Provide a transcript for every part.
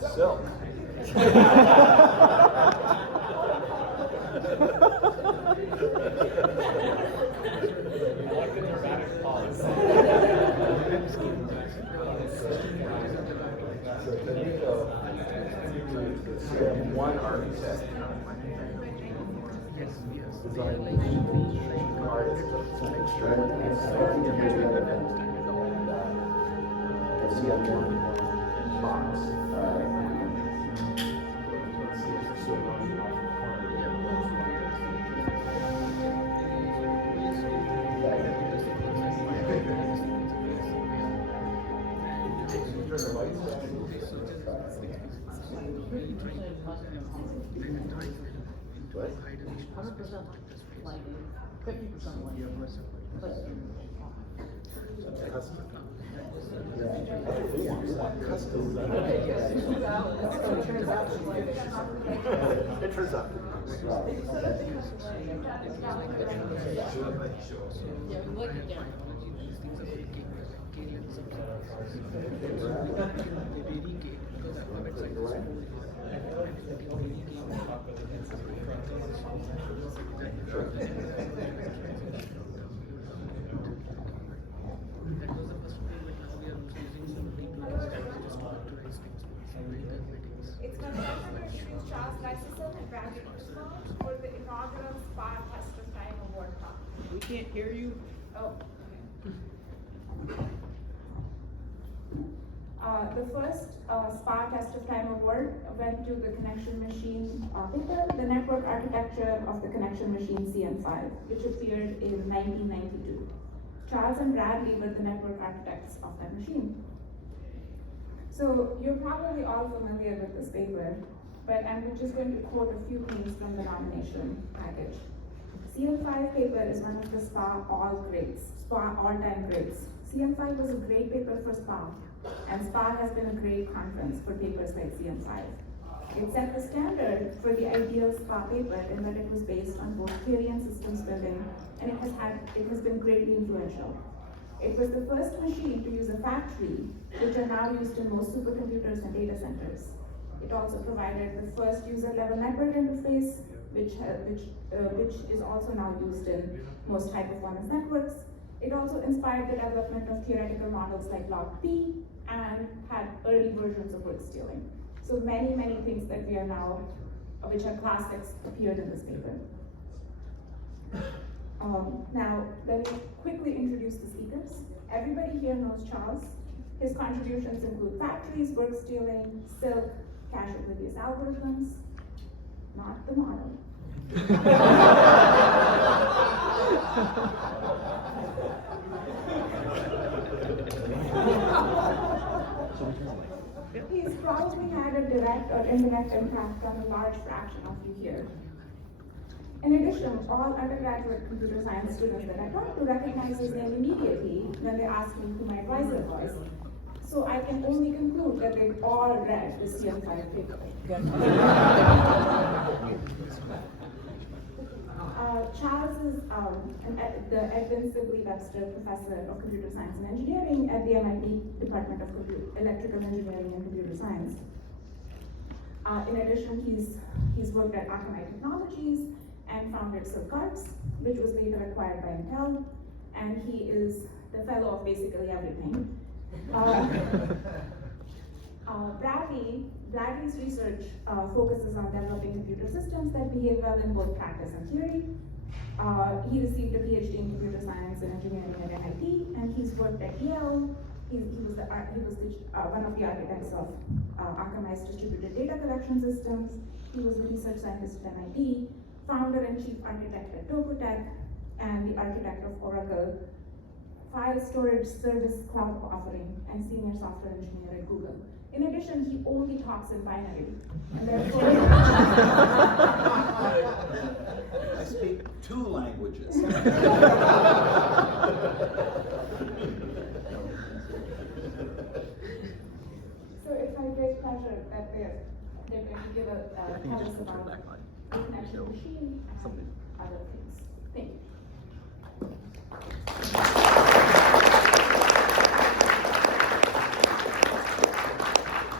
Silk. CM-1 architect. CM-1 box. What? 100% like 50% like Custom. We want custom. It turns out. yeah, we like it there. It's my pleasure to introduce Charles Leiserson and Kuszmaul for the inaugural SPA Test of Time Award talk. We can't hear you. Oh, okay. The first SPA Test of Time Award went to the connection machine paper, the network architecture of the connection machine CM-5, which appeared in 1992. Charles and Bradley were the network architects of that machine. So you're probably all familiar with this paper, but I'm just going to quote a few things from the nomination package. CM-5 paper is one of the SPA all-time greats. CM-5 was a great paper for SPA, and SPA has been a great conference for papers like CM-5. It set the standard for the ideal SPA paper in that it was based on both theory and systems building, and it has been greatly influential. It was the first machine to use a fact tree, which are now used in most supercomputers and data centers. It also provided the first user-level network interface, which is also now used in most high-performance networks. It also inspired the development of theoretical models like log P and had early versions of word stealing. So many, many things that we are now, which are classics, appeared in this paper. Now, let me quickly introduce the speakers. Everybody here knows Charles. His contributions include factories, word stealing, silk, cache oblivious algorithms, not the model. He's probably had a direct or indirect impact on a large fraction of you here. In addition, all undergraduate computer science students that I talked to recognize his name immediately when they ask me who my advisor was. So I can only conclude that they've all read the CM-5 paper. Charles is the Edwin Sibley Webster Professor of Computer Science and Engineering at the MIT Department of Electrical Engineering and Computer Science. In addition, he's worked at Akamai Technologies and founded Silkarts, which was later acquired by Intel, and he is the fellow of basically everything. Bradley's research focuses on developing computer systems that behave well in both practice and theory. He received a PhD in computer science and engineering at MIT, and he's worked at Yale. He was one of the architects of Akamai's distributed data collection systems. He was a research scientist at MIT, founder and chief architect at Topotech, and the architect of Oracle File Storage Service Cloud offering, and senior software engineer at Google. In addition, he only talks in binary, and therefore I speak 2 languages. So it's my great pleasure that they're going to give tell us about the connection machine and other things. Thank you.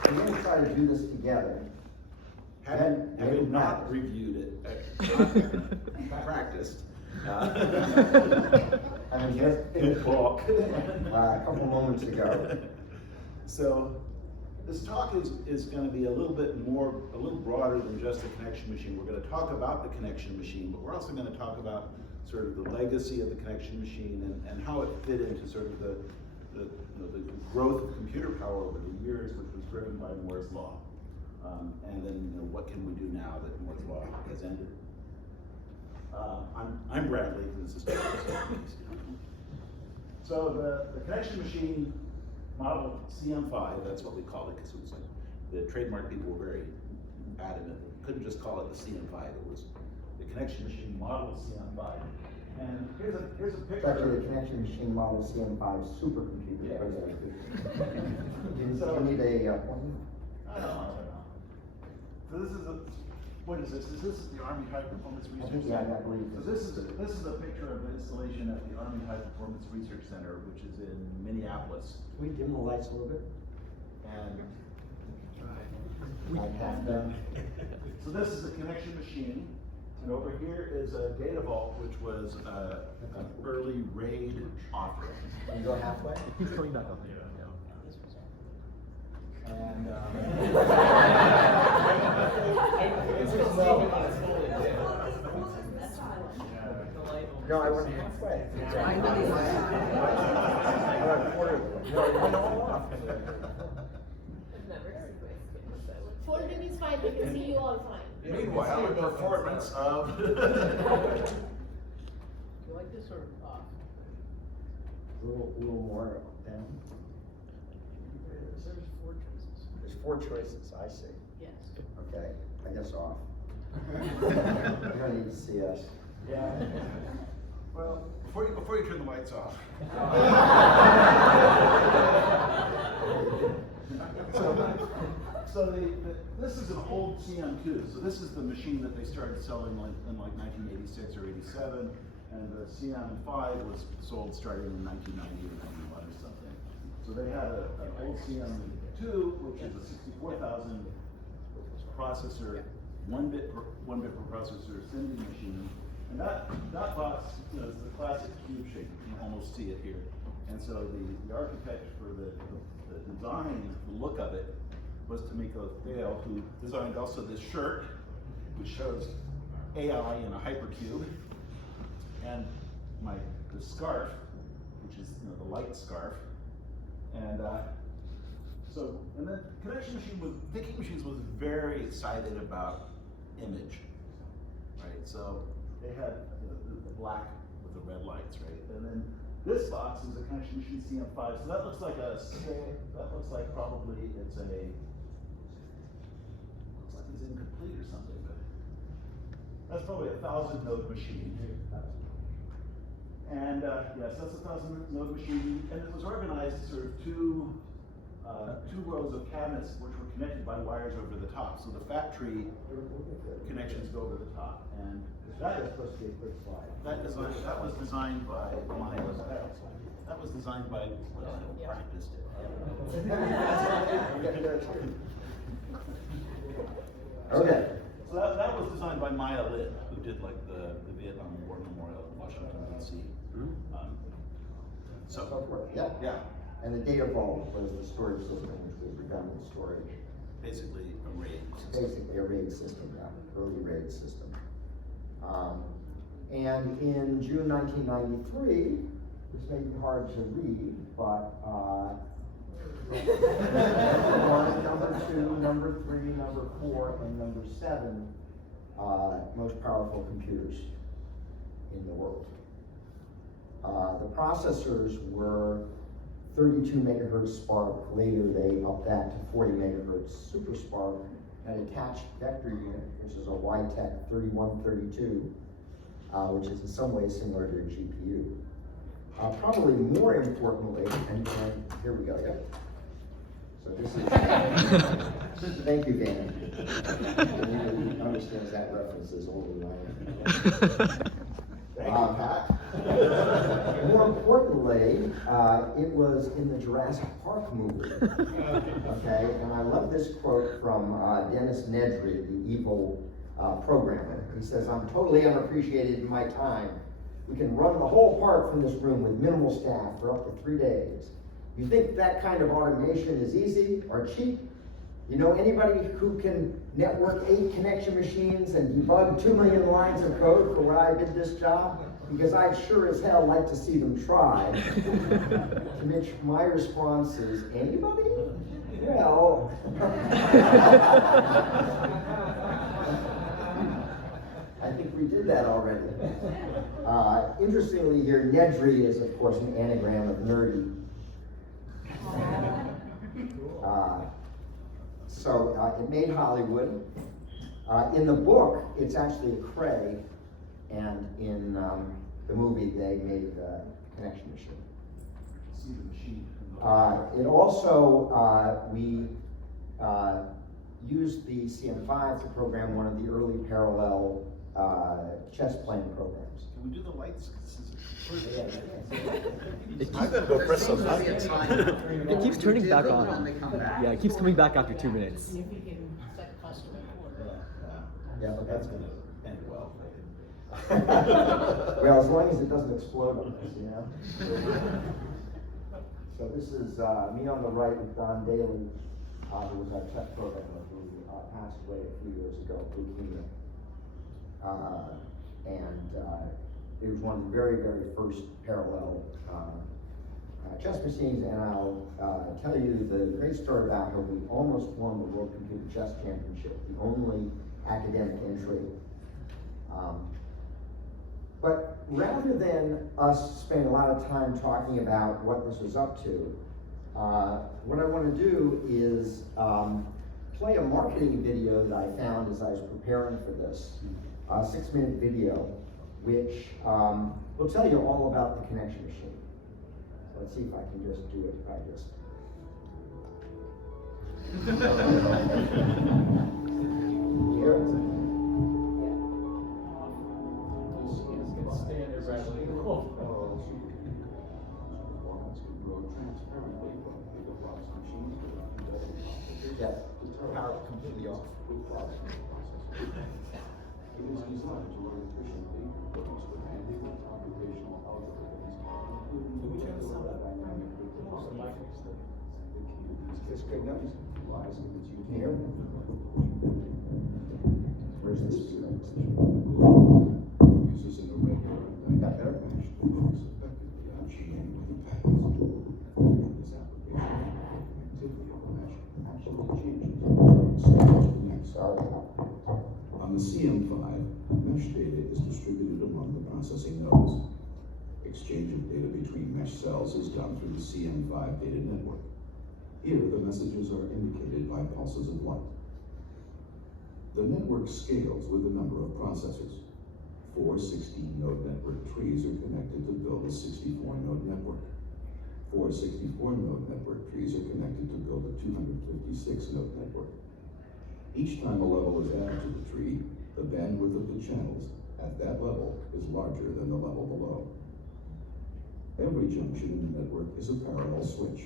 I'm going to try to do this together. Having not reviewed it, practiced. I mean, just Good book. a couple moments ago. So, this talk is going to be a little broader than just the connection machine. We're going to talk about the connection machine, but we're also going to talk about sort of the legacy of the connection machine and how it fit into sort of the growth of computer power over the years, which was driven by Moore's law. And then, what can we do now that Moore's law has ended? I'm Bradley, this is So the connection machine model CM-5, that's what we called it, because it was like, the trademark people were very adamant. We couldn't just call it the CM-5, it was the connection machine model CM-5. And here's a It's picture. actually the connection machine model CM-5 supercomputer. Yeah. You need a pointer? I don't know. So what is this? Is this the Army High Performance Research Yeah, Center? I believe So it. this is a picture of the installation at the Army High Performance Research Center, which is in Minneapolis. Can we dim the lights a little bit? And So this is the connection machine, and over here is a data vault, which was an early RAID offering. Can you go halfway? He's coming back up. And No, I went halfway. I know. I went a quarter of the way. No, I went all off. Folding is fine, we can see you all fine. meanwhile, the performance of You like this or off? A little more down. There's 4 choices. There's 4 choices, I see. Yes. Okay, I guess off. You don't need to see us. Yeah. Well, before you turn the lights off. So this is an old CM2. So this is the machine that they started selling in 1986 or 87, and the CM-5 was sold starting in 1990 or 91 or something. So they had an old CM2, which is a 64,000 processor, 1 bit per processor sending machine. And that box, is the classic cube shape. You can almost see it here. And so the architect for the design, the look of it, was Tomiko Dale, who designed also this shirt, which shows AI in a hypercube, and the scarf, which is the light scarf. And and then Thinking Machines was very excited about image, right? So they had the black with the red lights, right? And then this box is a connection machine CM-5. So that looks like probably it's incomplete or something, but that's probably a 1,000 node machine. And yes, that's a 1,000 node machine, and it was organized sort of two rows of cabinets which were connected by wires over the top. So the fat tree connections go over the top, and that was designed by practiced Okay. So that was designed by Maya Lin, who did like the Vietnam War Memorial in Washington, D.C. Yeah. Yeah, And the data vault was the storage system, which was redundant storage. basically a RAID system. Basically a RAID system, yeah, early RAID system. And in June 1993, this may be hard to read, but number 2, number 3, number 4, and number 7 most powerful computers in the world. The processors were 32 megahertz SPARC. Later they upped that to 40 megahertz Super SPARC. An attached vector unit, which is a YTech 3132, which is in some ways similar to a GPU. Probably more importantly, and here we go, yeah. So this is, thank you, Dan. He understands that reference is older than I am. More importantly, It was in the Jurassic Park movie. Okay, and I love this quote from Dennis Nedry, the evil programmer. He says, "I'm totally unappreciated in my time. We can run the whole park from this room with minimal staff for up to 3 days. You think that kind of automation is easy or cheap? You know anybody who can network 8 connection machines and debug 2 million lines of code for what I did this job? Because I'd sure as hell like to see them try." To which my response is, anybody? Well. I think we did that already. Interestingly here, Nedry is of course an anagram of nerdy. So it made Hollywood. In the book, it's actually a Cray, and in the movie, they made the connection machine. See the machine. It also, we used the CM-5 to program one of the early parallel chess playing programs. Can we do the lights? I'm gonna go press some buttons. It keeps turning back on. Yeah, it keeps coming back after 2 minutes. If you can set custom order. Yeah, but That's gonna end well. well, as long as it doesn't explode on us, you know? So this is me on the right with Don Daly, who was our tech programmer who passed away a few years ago, leukemia. It was one of the very, very first parallel chess machines, and I'll tell you the great story about how we almost won the World Computer Chess Championship, the only academic entry. But rather than us spending a lot of time talking about what this was up to, what I want to do is play a marketing video that I found as I was preparing for this, a 6-minute video, which will tell you all about the connection machine. So let's see if I can just do it by just. Here. Yes. Power completely off. It is designed to run efficiently, produce demanding computational algorithms, including dynamic cryptography. The key to these capabilities lies in its Here. Where's this? uses an irregular and dynamic mesh that works effectively on chain with patterns. In this application, the connectivity of the mesh actually changes from stage to next. Sorry. On the CM-5, mesh data is distributed among the processing nodes. Exchange of data between mesh cells is done through the CM-5 data network. Here, the messages are indicated by pulses of light. The network scales with the number of processors. 4 16-node network trees are connected to build a 64-node network. 4 64-node network trees are connected to build a 256-node network. Each time a level is added to the tree, the bandwidth of the channels at that level is larger than the level below. Every junction in the network is a parallel switch.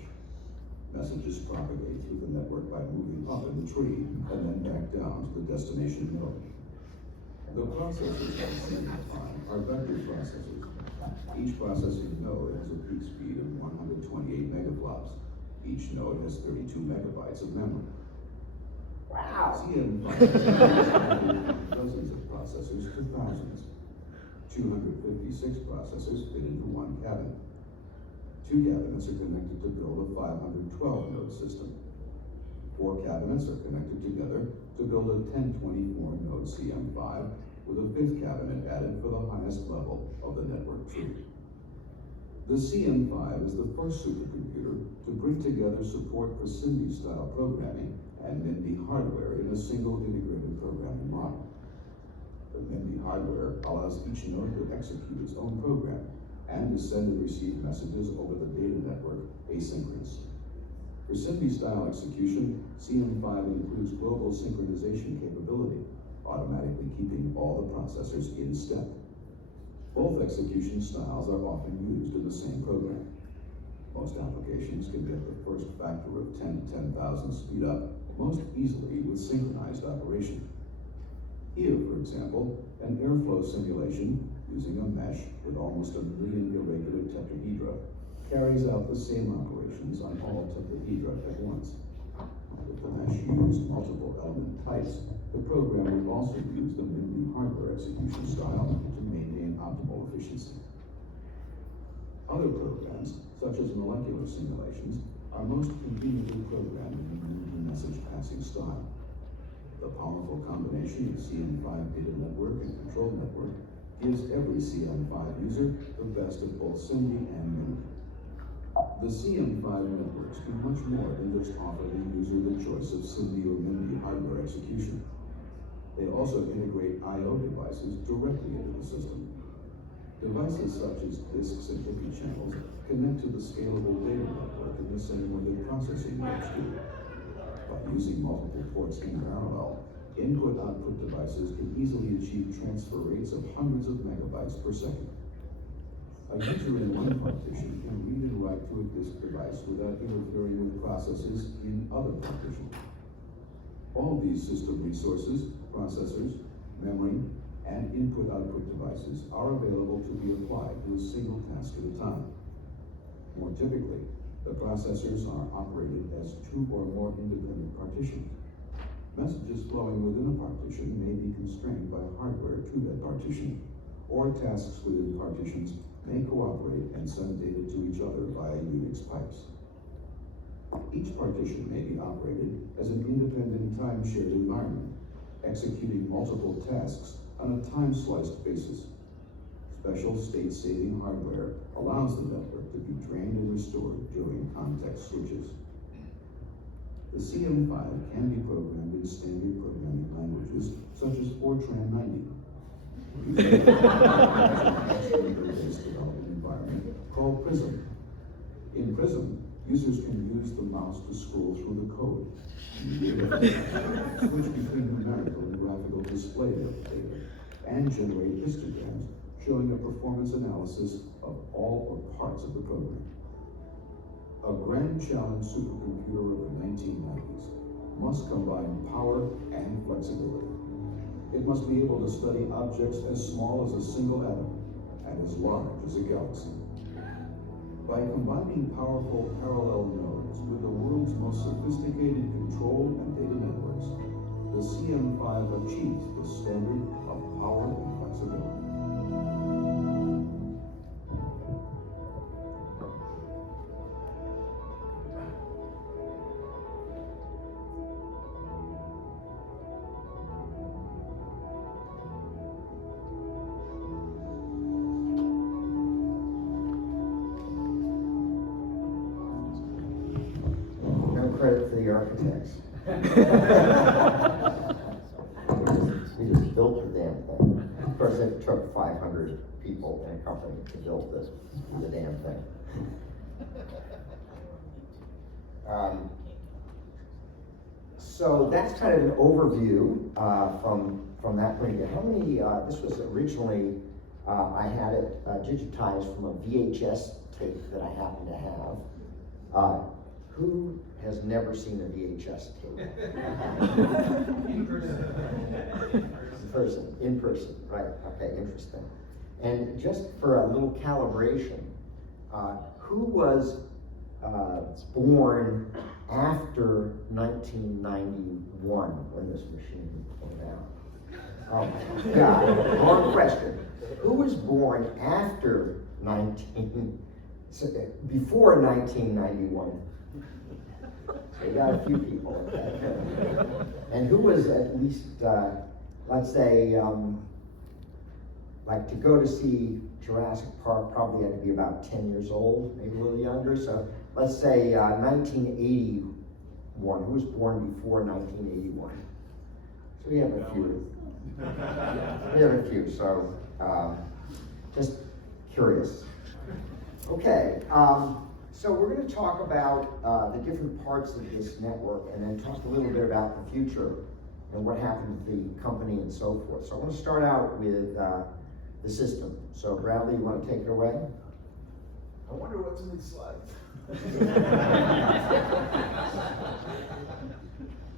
Messages propagate through the network by moving up in the tree and then back down to the destination node. The processors on CM-5 are vector processors. Each processing node has a peak speed of 128 megaflops. Each node has 32 megabytes of memory. Wow. CM-5 has dozens of processors to thousands. 256 processors fit into one cabinet. 2 cabinets are connected to build a 512-node system. 4 cabinets are connected together to build a 1024-node CM-5 with a 5th cabinet added for the highest level of the network tree. The CM-5 is the first supercomputer to bring together support for SIMD-style programming and MIMD hardware in a single integrated programming model. The MIMD hardware allows each node to execute its own program and to send and receive messages over the data network asynchronously. For SIMD-style execution, CM-5 includes global synchronization capability, automatically keeping all the processors in step. Both execution styles are often used in the same program. Most applications can get the first factor of 10 to 10,000 speed up most easily with synchronized operation. Here, for example, an airflow simulation using a mesh with almost 1 million irregular tetrahedra carries out the same operations on all tetrahedra at once. If the mesh used multiple element types, the program would also use the MIMD hardware execution style to maintain optimal efficiency. Other programs, such as molecular simulations, are most conveniently programmed in the MIMD message passing style. The powerful combination of CM-5 data network and control network gives every CM-5 user the best of both SIMD and MIMD. The CM-5 networks do much more than just offer the user the choice of SIMD or MIMD hardware execution. They also integrate I/O devices directly into the system. Devices such as disks and hippie channels connect to the scalable data network in the same way that processing units do. By using multiple ports in parallel, input-output devices can easily achieve transfer rates of hundreds of megabytes per second. A user in one partition can read and write to a disk device without interfering with processes in other partitions. All these system resources, processors, memory, and input-output devices are available to be applied to a single task at a time. More typically, the processors are operated as two or more independent partitions. Messages flowing within a partition may be constrained by hardware to that partition, or tasks within partitions may cooperate and send data to each other via Unix pipes. Each partition may be operated as an independent time-shared environment, executing multiple tasks on a time-sliced basis. Special state-saving hardware allows the network to be drained and restored during context switches. The CM-5 can be programmed in standard programming languages such as Fortran 90. Using a based development environment called Prism. In Prism, users can use the mouse to scroll through the code, switch between numerical and graphical display data, and generate histograms showing a performance analysis of all or parts of the program. A grand challenge supercomputer of the 1990s must combine power and flexibility. It must be able to study objects as small as a single atom and as large as a galaxy. By combining powerful parallel nodes with the world's most sophisticated control and data networks, the CM-5 achieves the standard of power and flexibility. Credit for the architects. We just built the damn thing. Of course, it took 500 people in a company to build the damn thing. So that's kind of an overview from that point of view. How many? This was originally I had it digitized from a VHS tape that I happen to have. Who has never seen a VHS tape? In person, right, okay, interesting. And just for a little calibration, who was born after 1991 when this machine came out? Oh, yeah, wrong question. Who was born after before 1991? We got a few people. And who was at least, let's say, like to go to see Jurassic Park probably had to be about 10 years old, maybe a little younger. So let's say 1981. Who was born before 1981? So we have a few. We have a few, so just curious. Okay. So we're going to talk about the different parts of this network and then talk a little bit about the future and what happened to the company and so forth. So I want to start out with the system. So Bradley, you want to take it away? I wonder what's in these slides.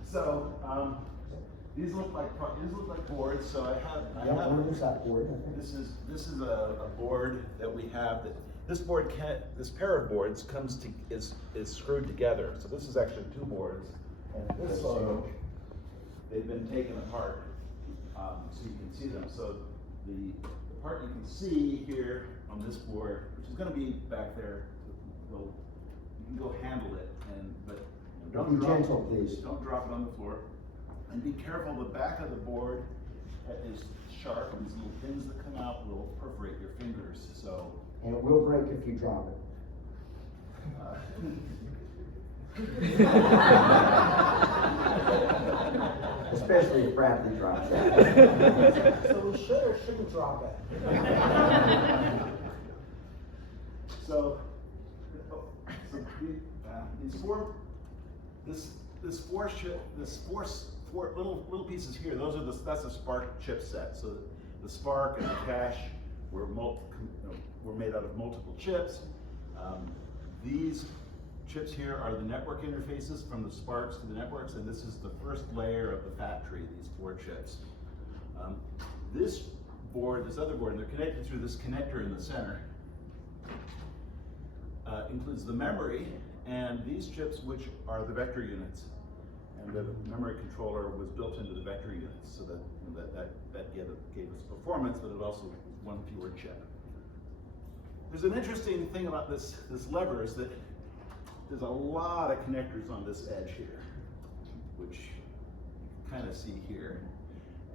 So, these look like boards. So I have that board. this is a board that we have that this pair of boards is screwed together. So this is actually two boards, and this photo they've been taken apart so you can see them. So the part you can see here on this board, which is going to be back there, you can go handle it, but don't Be drop gentle, please. Don't drop it on the floor. And be careful, the back of the board is sharp, and these little pins that come out will perforate your fingers, so. And it will break if you drop it. Especially if Bradley drops it. So we should or shouldn't drop it? So these four little pieces here, that's a Spark chipset. So the Spark and the cache were made out of multiple chips. These chips here are the network interfaces from the Sparks to the networks, and this is the first layer of the fat tree, these four chips. This other board, and they're connected through this connector in the center, includes the memory and these chips, which are the vector units. And the memory controller was built into the vector units, so that gave us performance, but it also was one fewer chip. There's an interesting thing about this lever is that there's a lot of connectors on this edge here, which you kind of see here.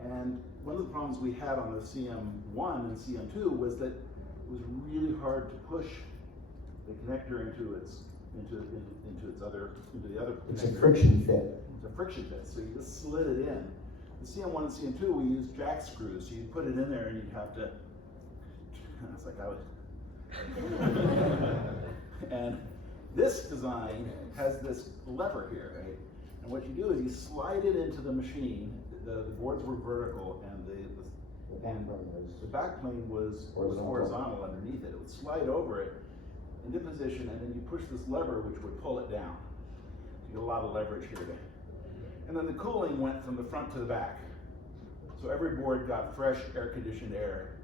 And one of the problems we had on the CM-1 and CM-2 was that it was really hard to push the connector into the other connector. It's a friction fit. It's a friction fit, so you just slid it in. The CM1 and CM2, we used jack screws, so you'd put it in there and you'd have to, it's like I was, and this design has this lever here, right? And what you do is you slide it into the machine. The boards were vertical, and the backplane was horizontal underneath it. It would slide over it into position, and then you push this lever, which would pull it down. So you get a lot of leverage here. And then the cooling went from the front to the back. So every board got fresh air-conditioned air.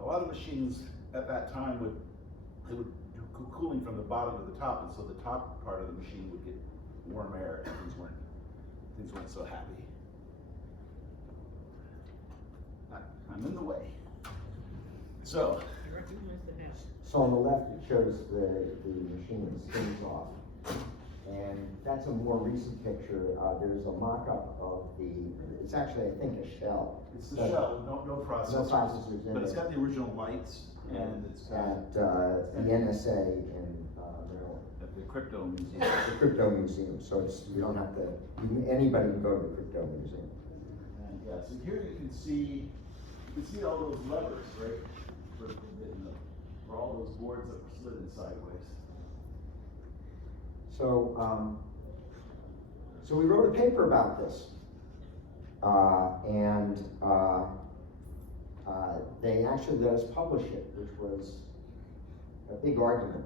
A lot of machines at that time would do cooling from the bottom to the top, and so the top part of the machine would get warm air, and things weren't so happy. I'm in the way. So On the left, it shows the machine spins off. And that's a more recent picture. There's a mock-up of it's actually, I think, a shell. It's the shell, no processors. No processors in But it's there. got the original lights, and it's got At the NSA in Maryland. at the crypto museum. The Crypto Museum, so you don't have to, anybody can go to the Crypto Museum. And yeah, so here you can see all those levers, right? For all those boards that were slid in sideways. So we wrote a paper about this. They actually let us publish it, which was a big argument,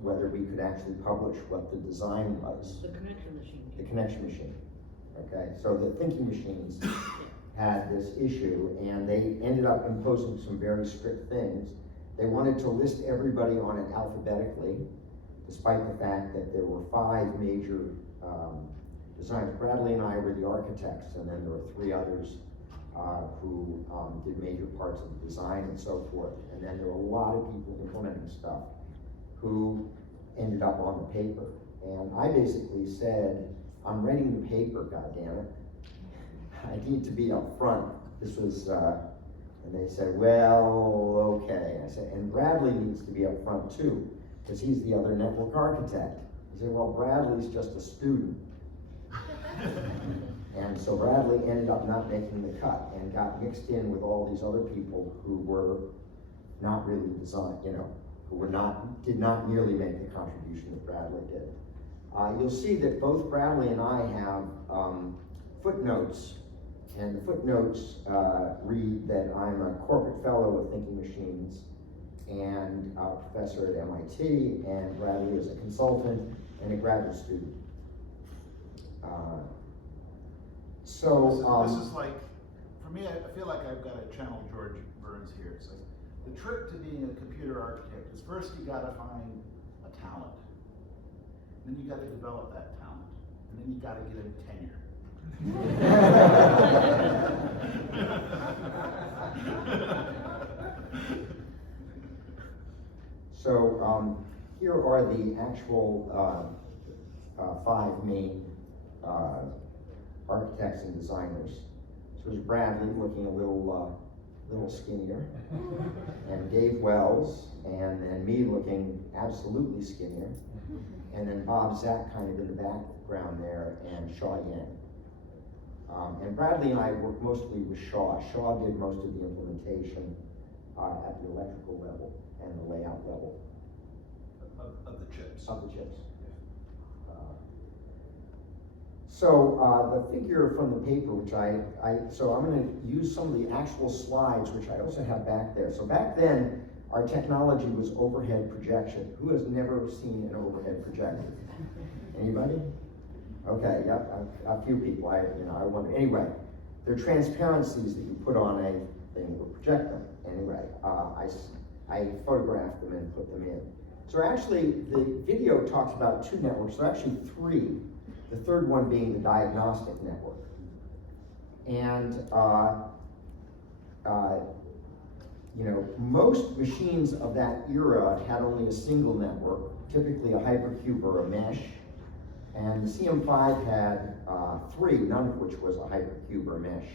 whether we could actually publish what the design was. The connection machine. The connection machine, okay? So the thinking machines had this issue, and they ended up imposing some very strict things. They wanted to list everybody on it alphabetically, despite the fact that there were 5 major designs. Bradley and I were the architects, and then there were 3 others who did major parts of the design and so forth. And then there were a lot of people implementing stuff who ended up on the paper. And I basically said, I'm writing the paper, goddammit. I need to be up front. This was, and they said, well, okay. I said, and Bradley needs to be up front too, because he's the other network architect. He said, well, Bradley's just a student. And so Bradley ended up not making the cut and got mixed in with all these other people who were not really designed, who did not nearly make the contribution that Bradley did. You'll see that both Bradley and I have footnotes, and the footnotes read that I'm a corporate fellow of Thinking Machines, and a professor at MIT, and Bradley is a consultant and a graduate student. This is like, for me, I feel like I've got to channel George Burns here. It's like, the trick to being a computer architect is first you got to find a talent. Then you got to develop that talent. And then you got to get him tenure. So here are the actual 5 main architects and designers. So there's Bradley, looking a little skinnier, and Dave Wells, and then me looking absolutely skinnier, and then Bob Zack kind of in the background there, and Shaw Yan. And Bradley and I worked mostly with Shaw. Shaw did most of the implementation at the electrical level and the layout level. Of the chips. Of the chips. So the figure from the paper, which so I'm going to use some of the actual slides, which I also have back there. So back then, our technology was overhead projection. Who has never seen an overhead projector? Anybody? Okay, yep, a few people. I wonder. Anyway, they're transparencies that you put on a thing that will project them. Anyway, I photographed them and put them in. So actually, the video talks about 2 networks. There are actually 3. The third one being the diagnostic network. And most machines of that era had only a single network, typically a hypercube or a mesh. And the CM-5 had 3, none of which was a hypercube or mesh.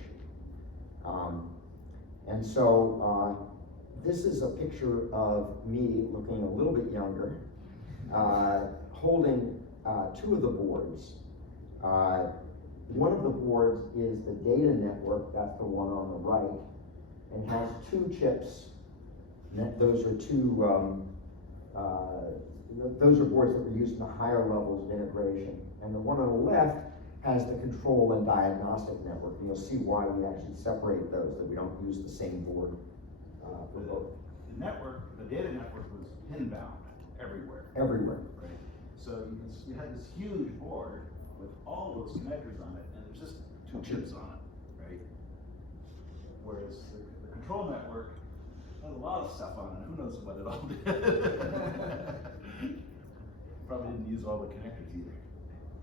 And so this is a picture of me looking a little bit younger, holding 2 of the boards. One of the boards is the data network, that's the one on the right, and has 2 chips. Those are those are boards that were used in the higher levels of integration. And the one on the left has the control and diagnostic network. And you'll see why we actually separate those, that we don't use the same board for both. The network, the data network was pin-bound everywhere. Everywhere. Right. So you had this huge board with all those connectors on it, and there's just 2 chips on it, right? Whereas the control network had a lot of stuff on it. Who knows what it all did? Probably didn't use all the connectors either.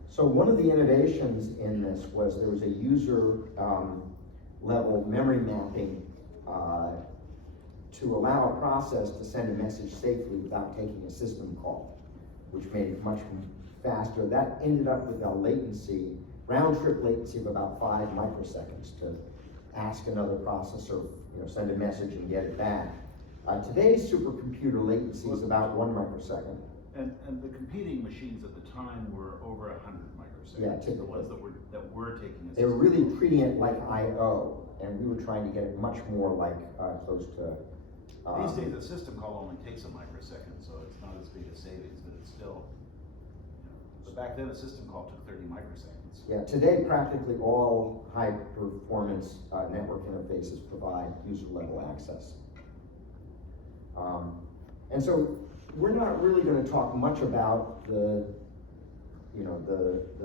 So one of the innovations in this was there was a user level memory mapping to allow a process to send a message safely without taking a system call, which made it much faster. That ended up with a latency, round-trip latency of about 5 microseconds to ask another processor, send a message and get it back. Today's supercomputer latency is about 1 microsecond. And the competing machines at the time were over 100 microseconds. Yeah, typically. The ones that were taking. They were really treating it like I/O, and we were trying to get it much more like close to. These days, the system call only takes a microsecond, so it's not as big a savings, but it's still. But back then, a system call took 30 microseconds. Yeah, today practically all high-performance network interfaces provide user-level access. And so we're not really going to talk much about the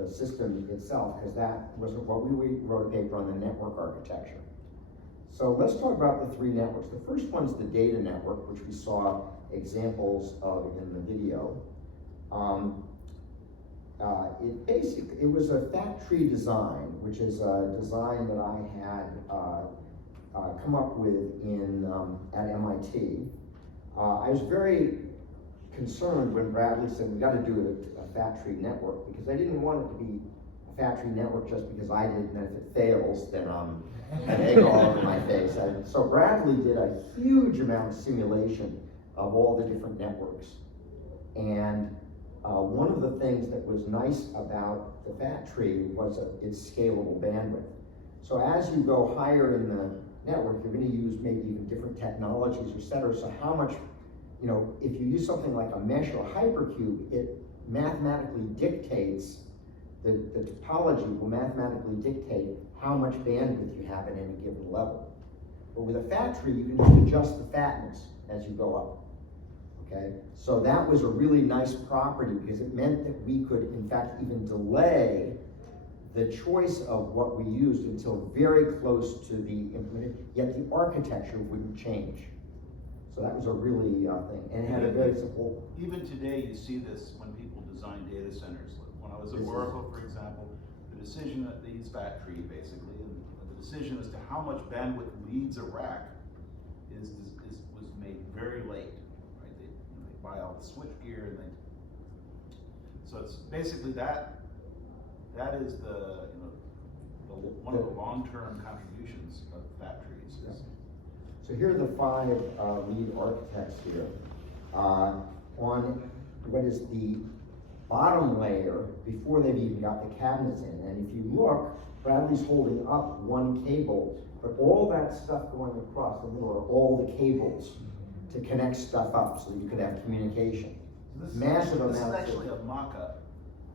system itself, because that wasn't what we wrote a paper on the network architecture. So let's talk about the 3 networks. The first one's the data network, which we saw examples of in the video. It was a fat tree design, which is a design that I had come up with at MIT. I was very concerned when Bradley said we got to do a fat tree network, because I didn't want it to be a fat tree network just because I did, and then if it fails, then I'm an egg all over my face. And so Bradley did a huge amount of simulation of all the different networks. And one of the things that was nice about the fat tree was its scalable bandwidth. So as you go higher in the network, you're going to use maybe even different technologies, et cetera. So how much, if you use something like a mesh or a hypercube, it mathematically dictates, the topology will mathematically dictate how much bandwidth you have at any given level. But with a fat tree, you can just adjust the fatness as you go up. Okay, so that was a really nice property because it meant that we could, in fact, even delay the choice of what we used until very close to the implementation, yet the architecture wouldn't change. So that was a really thing, and it had a very simple. Even today, you see this when people design data centers. When I was at Oracle, for example, the decision that they use fat tree basically, and the decision as to how much bandwidth needs a rack was made very late. Right? They buy all the switch gear, and so it's basically that is one of the long-term contributions of fat trees. So here are the 5 lead architects here. On what is the bottom layer, before they've even got the cabinets in. And if you look, Bradley's holding up one cable, but all that stuff going across the middle are all the cables to connect stuff up so that you could have communication. So Massive amount. This is actually a mock-up,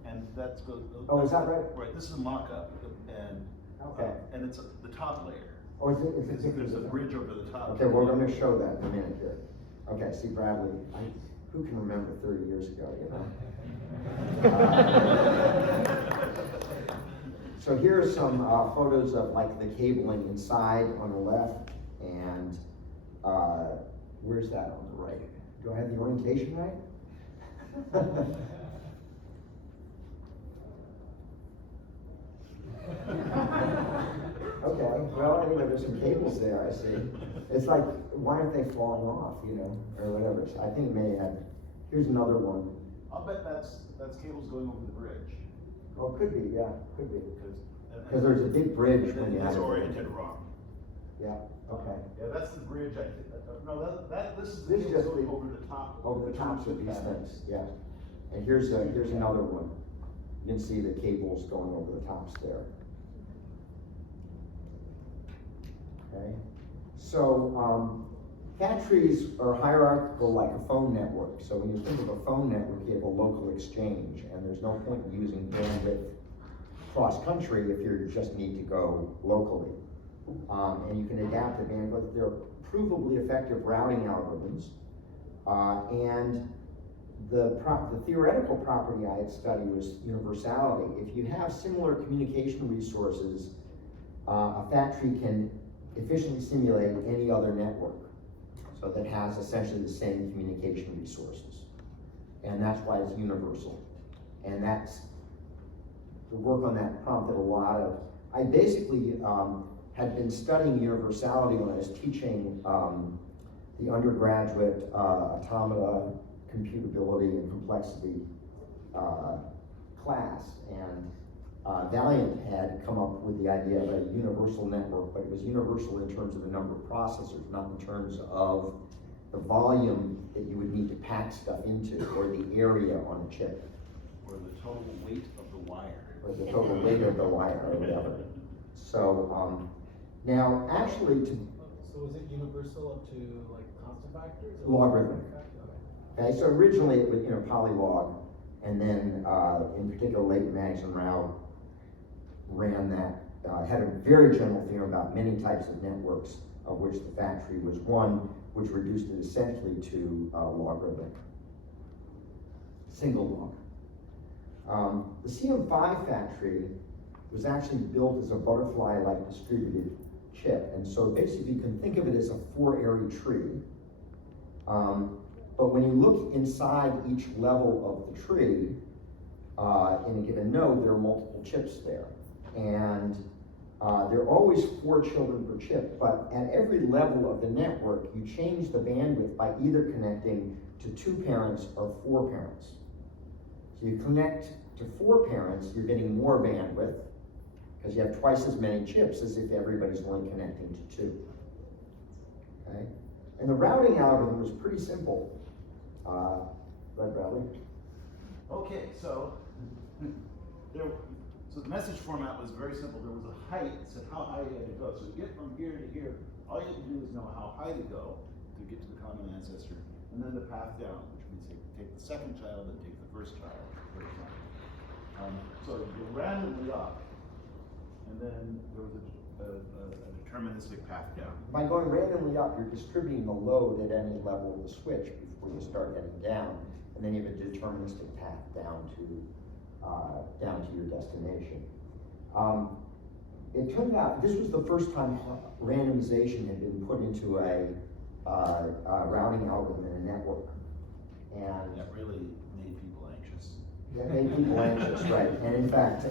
and that's good. Oh, is that right? Right, this is a mock-up, and Okay. And it's the top layer. Oh, is it? There's a bridge over the top. Okay, well, I'm gonna show that in a minute here. Okay, see Bradley, who can remember 30 years ago, you know? So here are some photos of like the cabling inside on the left, and where's that on the right? Do I have the orientation right? Okay, well, anyway, there's some cables there, I see. It's like, why aren't they falling off, you know, or whatever. So I think it may have, here's another one. I'll bet that's cables going over the bridge. Oh, could be, yeah, could be. Because There's a big bridge when you have it's it. oriented wrong. Yeah, okay. Yeah, that's the bridge. This is This is the just cable the, going over the top. over the tops of these things, yeah. And here's another one. You can see the cables going over the tops there. Okay, so cat trees are hierarchical like a phone network. So when you think of a phone network, you have a local exchange, and there's no point in using bandwidth cross-country if you just need to go locally. And you can adapt the bandwidth. They're provably effective routing algorithms. And the theoretical property I had studied was universality. If you have similar communication resources, a fat tree can efficiently simulate any other network, so that has essentially the same communication resources. And that's why it's universal. And that's, the work on that prompted a lot of, I basically had been studying universality when I was teaching the undergraduate automata, computability, and complexity class. And Valiant had come up with the idea of a universal network, but it was universal in terms of the number of processors, not in terms of the volume that you would need to pack stuff into, or the area on a chip. Or the total weight of the wire. Or the total weight of the wire, or whatever. So, now, actually, So is it universal up to like constant factors? Logarithmic. Okay, so originally it was, polylog, and then, in particular, Leighton, Maggs, and Rao ran that, had a very general theorem about many types of networks, of which the fat tree was one, which reduced it essentially to logarithmic, single log. The CM-5 fat tree was actually built as a butterfly-like distributed chip, and so basically you can think of it as a 4-area tree. But when you look inside each level of the tree, in a given node, there are multiple chips there. And there are always 4 children per chip, but at every level of the network, you change the bandwidth by either connecting to 2 parents or 4 parents. So you connect to 4 parents, you're getting more bandwidth, because you have twice as many chips as if everybody's only connecting to 2. Okay? And the routing algorithm was pretty simple. Right, Bradley? Okay, so the message format was very simple. There was a height that said how high you had to go. So to get from here to here, all you have to do is know how high to go to get to the common ancestor, and then the path down, which means take the second child and take the first child. So you go randomly up, and then there was a deterministic path down. By going randomly up, you're distributing the load at any level of the switch before you start heading down, and then you have a deterministic path down to your destination. It turned out this was the first time randomization had been put into a routing algorithm in a network, and That really made people anxious. that made people anxious, right? And in fact,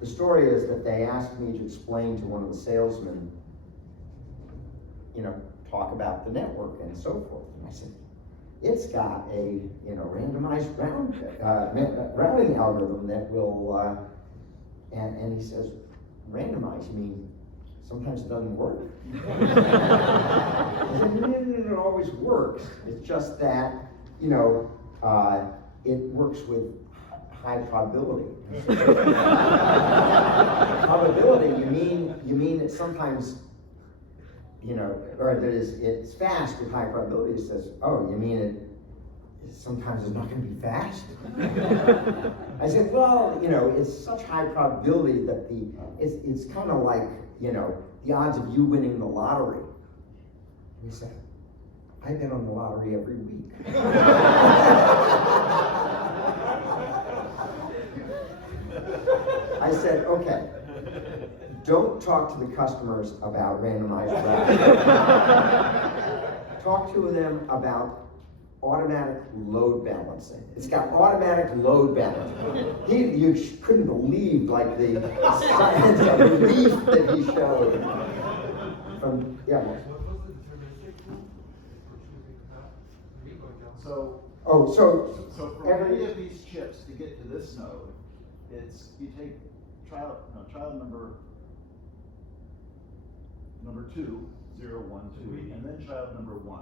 the story is that they asked me to explain to one of the salesmen, talk about the network and so forth. And I said, it's got a, randomized routing algorithm that will, and he says, randomized, you mean sometimes it doesn't work? I said, no, it always works. It's just that, it works with high probability. Probability, you mean that sometimes, or that it's fast with high probability. It says, oh, you mean it sometimes it's not going to be fast? I said, well, it's such high probability that it's kind of like, the odds of you winning the lottery. And he said, I bet on the lottery every week. I said, okay, don't talk to the customers about randomized routing. Talk to them about automatic load balancing. It's got automatic load balancing. You couldn't believe the science of relief that he showed. So for any of these chips to get to this node, you take child number 2, 0, 1, 2, and then child number 1.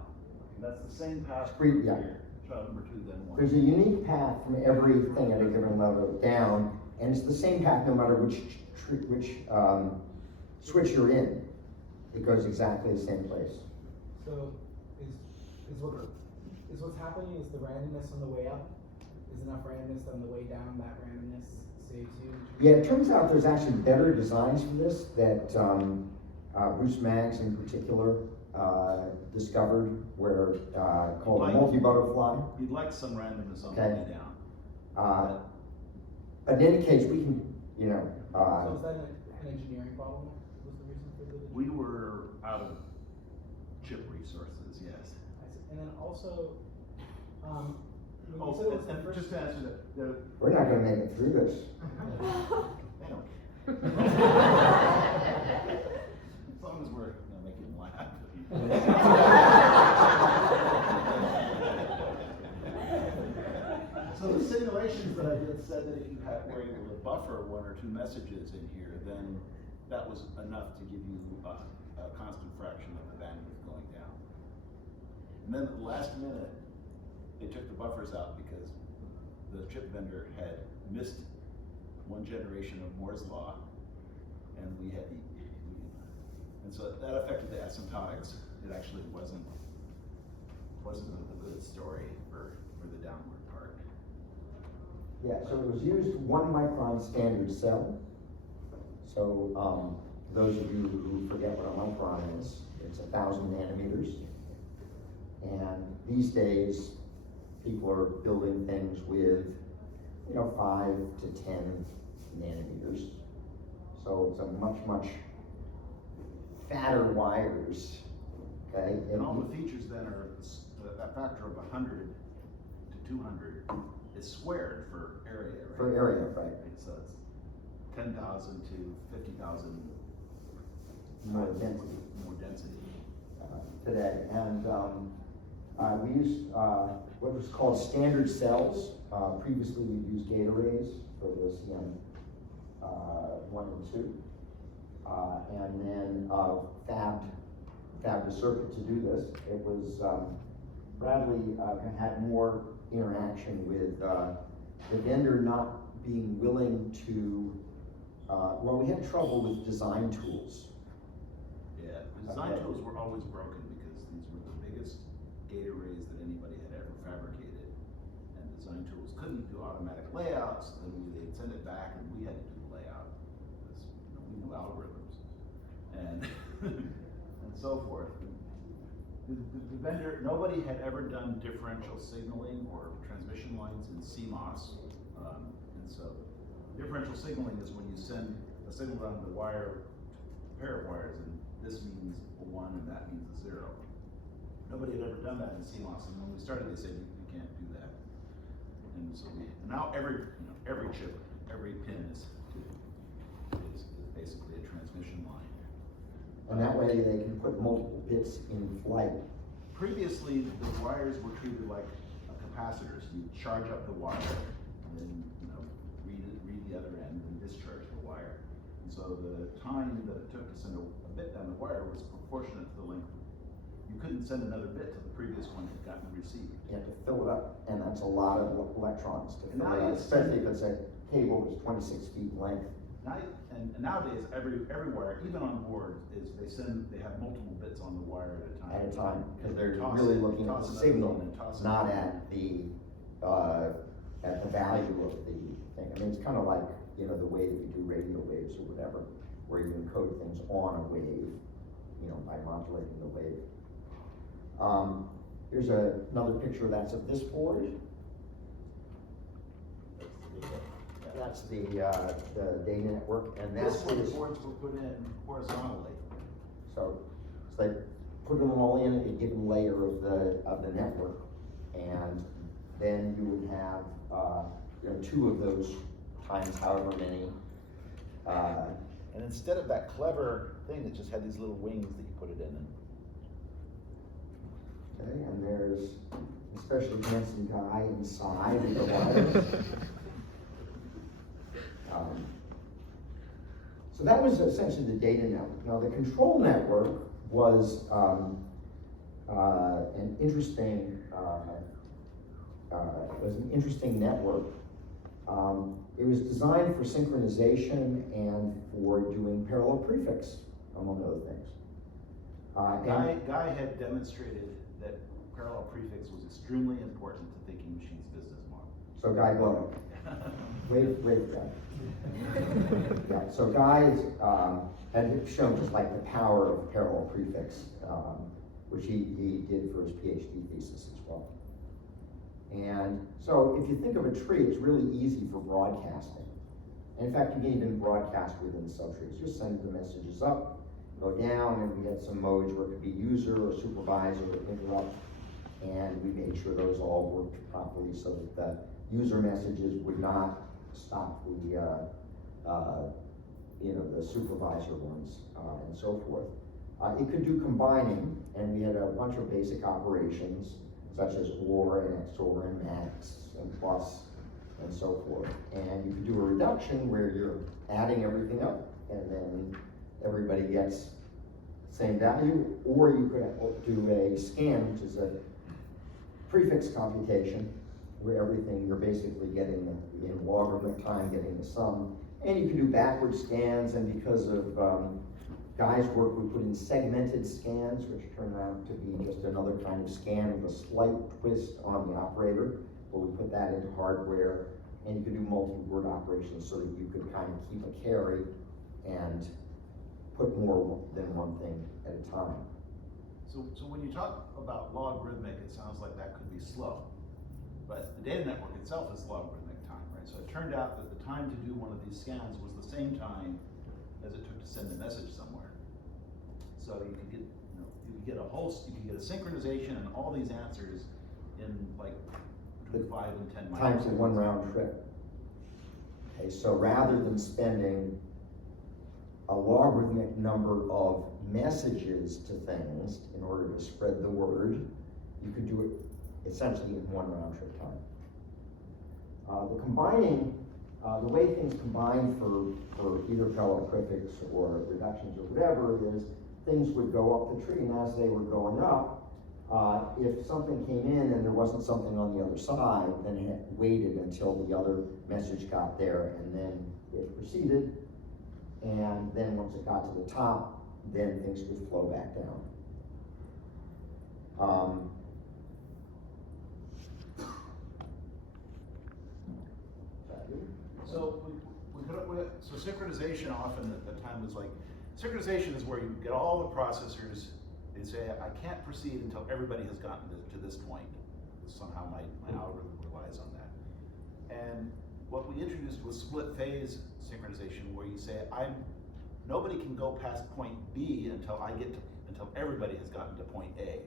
And that's the same path here. Child number 2, then 1. There's a unique path from everything at a given level down, and it's the same path no matter which switch you're in. It goes exactly the same place. So is what's happening is the randomness on the way up is enough randomness on the way down, that randomness saves you? Yeah, it turns out there's actually better designs for this that Bruce Maggs in particular discovered, where called a multi-butterfly. You'd like some randomness on the way down. But in any case, we can, so is that an engineering problem? Was the reason for the? We were out of chip resources, yes. I see. And then also, when you Oh, said it was the and first. just to answer that, we're not going to make it through this. they don't care. As long as we're making them laugh. So the simulations that I did said that if you were able to buffer 1 or 2 messages in here, then that was enough to give you a constant fraction of the bandwidth going down. And then at the last minute, they took the buffers out because the chip vendor had missed 1 generation of Moore's law, and and so that affected the asymptotics. It actually wasn't a good story for the downward part. Yeah, so it was used 1 micron standard cell. So those of you who forget what a micron is, it's 1,000 nanometers. And these days, people are building things with, 5 to 10 nanometers. So it's a much fatter wires. Okay, And all the features then are a factor of 100 to 200 is squared for area, right? For area, right. So it's 10,000 to 50,000 More density. More density. Today, and we used what was called standard cells. Previously, we used gate arrays for the CM-1 and 2, and then fabbed a circuit to do this. It was Bradley had more interaction with the vendor not being willing to. Well, we had trouble with design tools. Yeah, the design tools were always broken because these were the biggest gate arrays that anybody had ever fabricated. And design tools couldn't do automatic layouts, then they'd send it back and we had to do the layout because we knew algorithms. so forth. The vendor, nobody had ever done differential signaling or transmission lines in CMOS. And so differential signaling is when you send a signal down the wire, a pair of wires, and this means a 1 and that means a 0. Nobody had ever done that in CMOS, and when we started, they said you can't do that. And so now every chip, every pin is basically a transmission line. And that way they can put multiple bits in flight. Previously, the wires were treated like a capacitor. So you charge up the wire, and then read the other end, and discharge the wire. And so the time that it took to send a bit down the wire was proportionate to the length. You couldn't send another bit till the previous one had gotten received. You have to fill it up, and that's a lot of electrons to And fill now it up, you- especially if it's a cable that's 26 feet in length. Now, and nowadays, every wire, even on board, they have multiple bits on the wire at a time. At a time, because they're Toss really it, looking at toss the another signal, one, and toss not another at the value of the thing. I mean, it's kind of like, the way that you do radio waves or whatever, where you encode things on a wave, by modulating the wave. Here's another picture that's of this board. That's the data network, and This that's one, the this. boards were put in horizontally. So they put them all in a given layer of the network, and then you would have 2 of those times however many. And instead of that clever thing that just had these little wings that you put it in. Okay, and there's especially handsome guy inside of the wires. So that was essentially the data network. Now the control network was an interesting network. It was designed for synchronization and for doing parallel prefix, among other things. Guy had demonstrated that parallel prefix was extremely important to Thinking Machines business model. So Guy Glover. Wait, Guy. Yeah, so Guy had shown just like the power of parallel prefix, which he did for his PhD thesis as well. And so if you think of a tree, it's really easy for broadcasting. And in fact, you can even broadcast within subtrees. Just send the messages up, go down, and we had some modes where it could be user or supervisor or interrupt. And we made sure those all worked properly so that the user messages would not stop the supervisor ones and so forth. It could do combining, and we had a bunch of basic operations such as OR and XOR and max and plus and so forth. And you could do a reduction where you're adding everything up and then everybody gets the same value, or you could do a scan, which is a prefix computation, where everything you're basically getting in logarithmic time, getting the sum. And you can do backward scans, and because of Guy's work, we put in segmented scans, which turned out to be just another kind of scan with a slight twist on the operator, where we put that into hardware, and you could do multi-word operations so that you could kind of keep a carry and put more than one thing at a time. So when you talk about logarithmic, it sounds like that could be slow. But the data network itself is logarithmic time, right? So it turned out that the time to do one of these scans was the same time as it took to send a message somewhere. So you could get you could get a synchronization and all these answers in like between 5 and 10 times in one round trip. Okay, so rather than spending a logarithmic number of messages to things in order to spread the word, you could do it essentially in one round trip time. The way things combine for either parallel prefix or reductions or whatever is things would go up the tree, and as they were going up, if something came in and there wasn't something on the other side, then it waited until the other message got there, and then it proceeded, and then once it got to the top, then things would flow back down. So synchronization often at the time was like, synchronization is where you get all the processors They'd say, I can't proceed until everybody has gotten to this point. Somehow my algorithm relies on that. And what we introduced was split phase synchronization, where you say, nobody can go past point B until everybody has gotten to point A.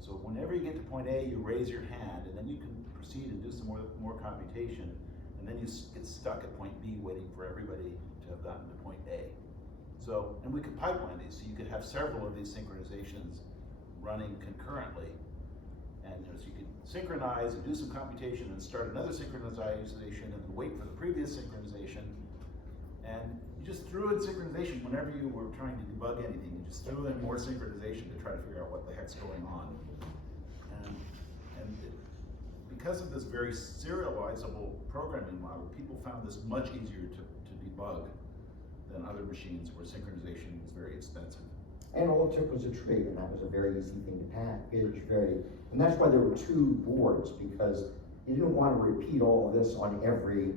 So whenever you get to point A, you raise your hand, and then you can proceed and do some more computation, and then you get stuck at point B waiting for everybody to have gotten to point A. So, and we could pipeline these, so you could have several of these synchronizations running concurrently. And so you could synchronize and do some computation and start another synchronization and then wait for the previous synchronization. And you just threw in synchronization whenever you were trying to debug anything. You just threw in more synchronization to try to figure out what the heck's going on. Because of this very serializable programming model, people found this much easier to debug than other machines where synchronization was very expensive. And all it took was a tree, and that was a very easy thing to package. And that's why there were two boards, because you didn't want to repeat all of this on every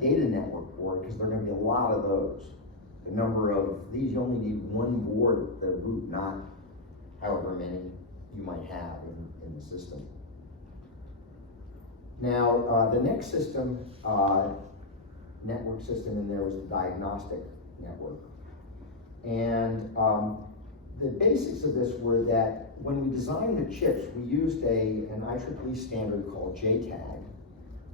data network board, because there are going to be a lot of those. The number of these, you only need one board at the root, not however many you might have in the system. Now, the next system, network system in there was the diagnostic network. And the basics of this were that when we designed the chips, we used an IEEE standard called JTAG,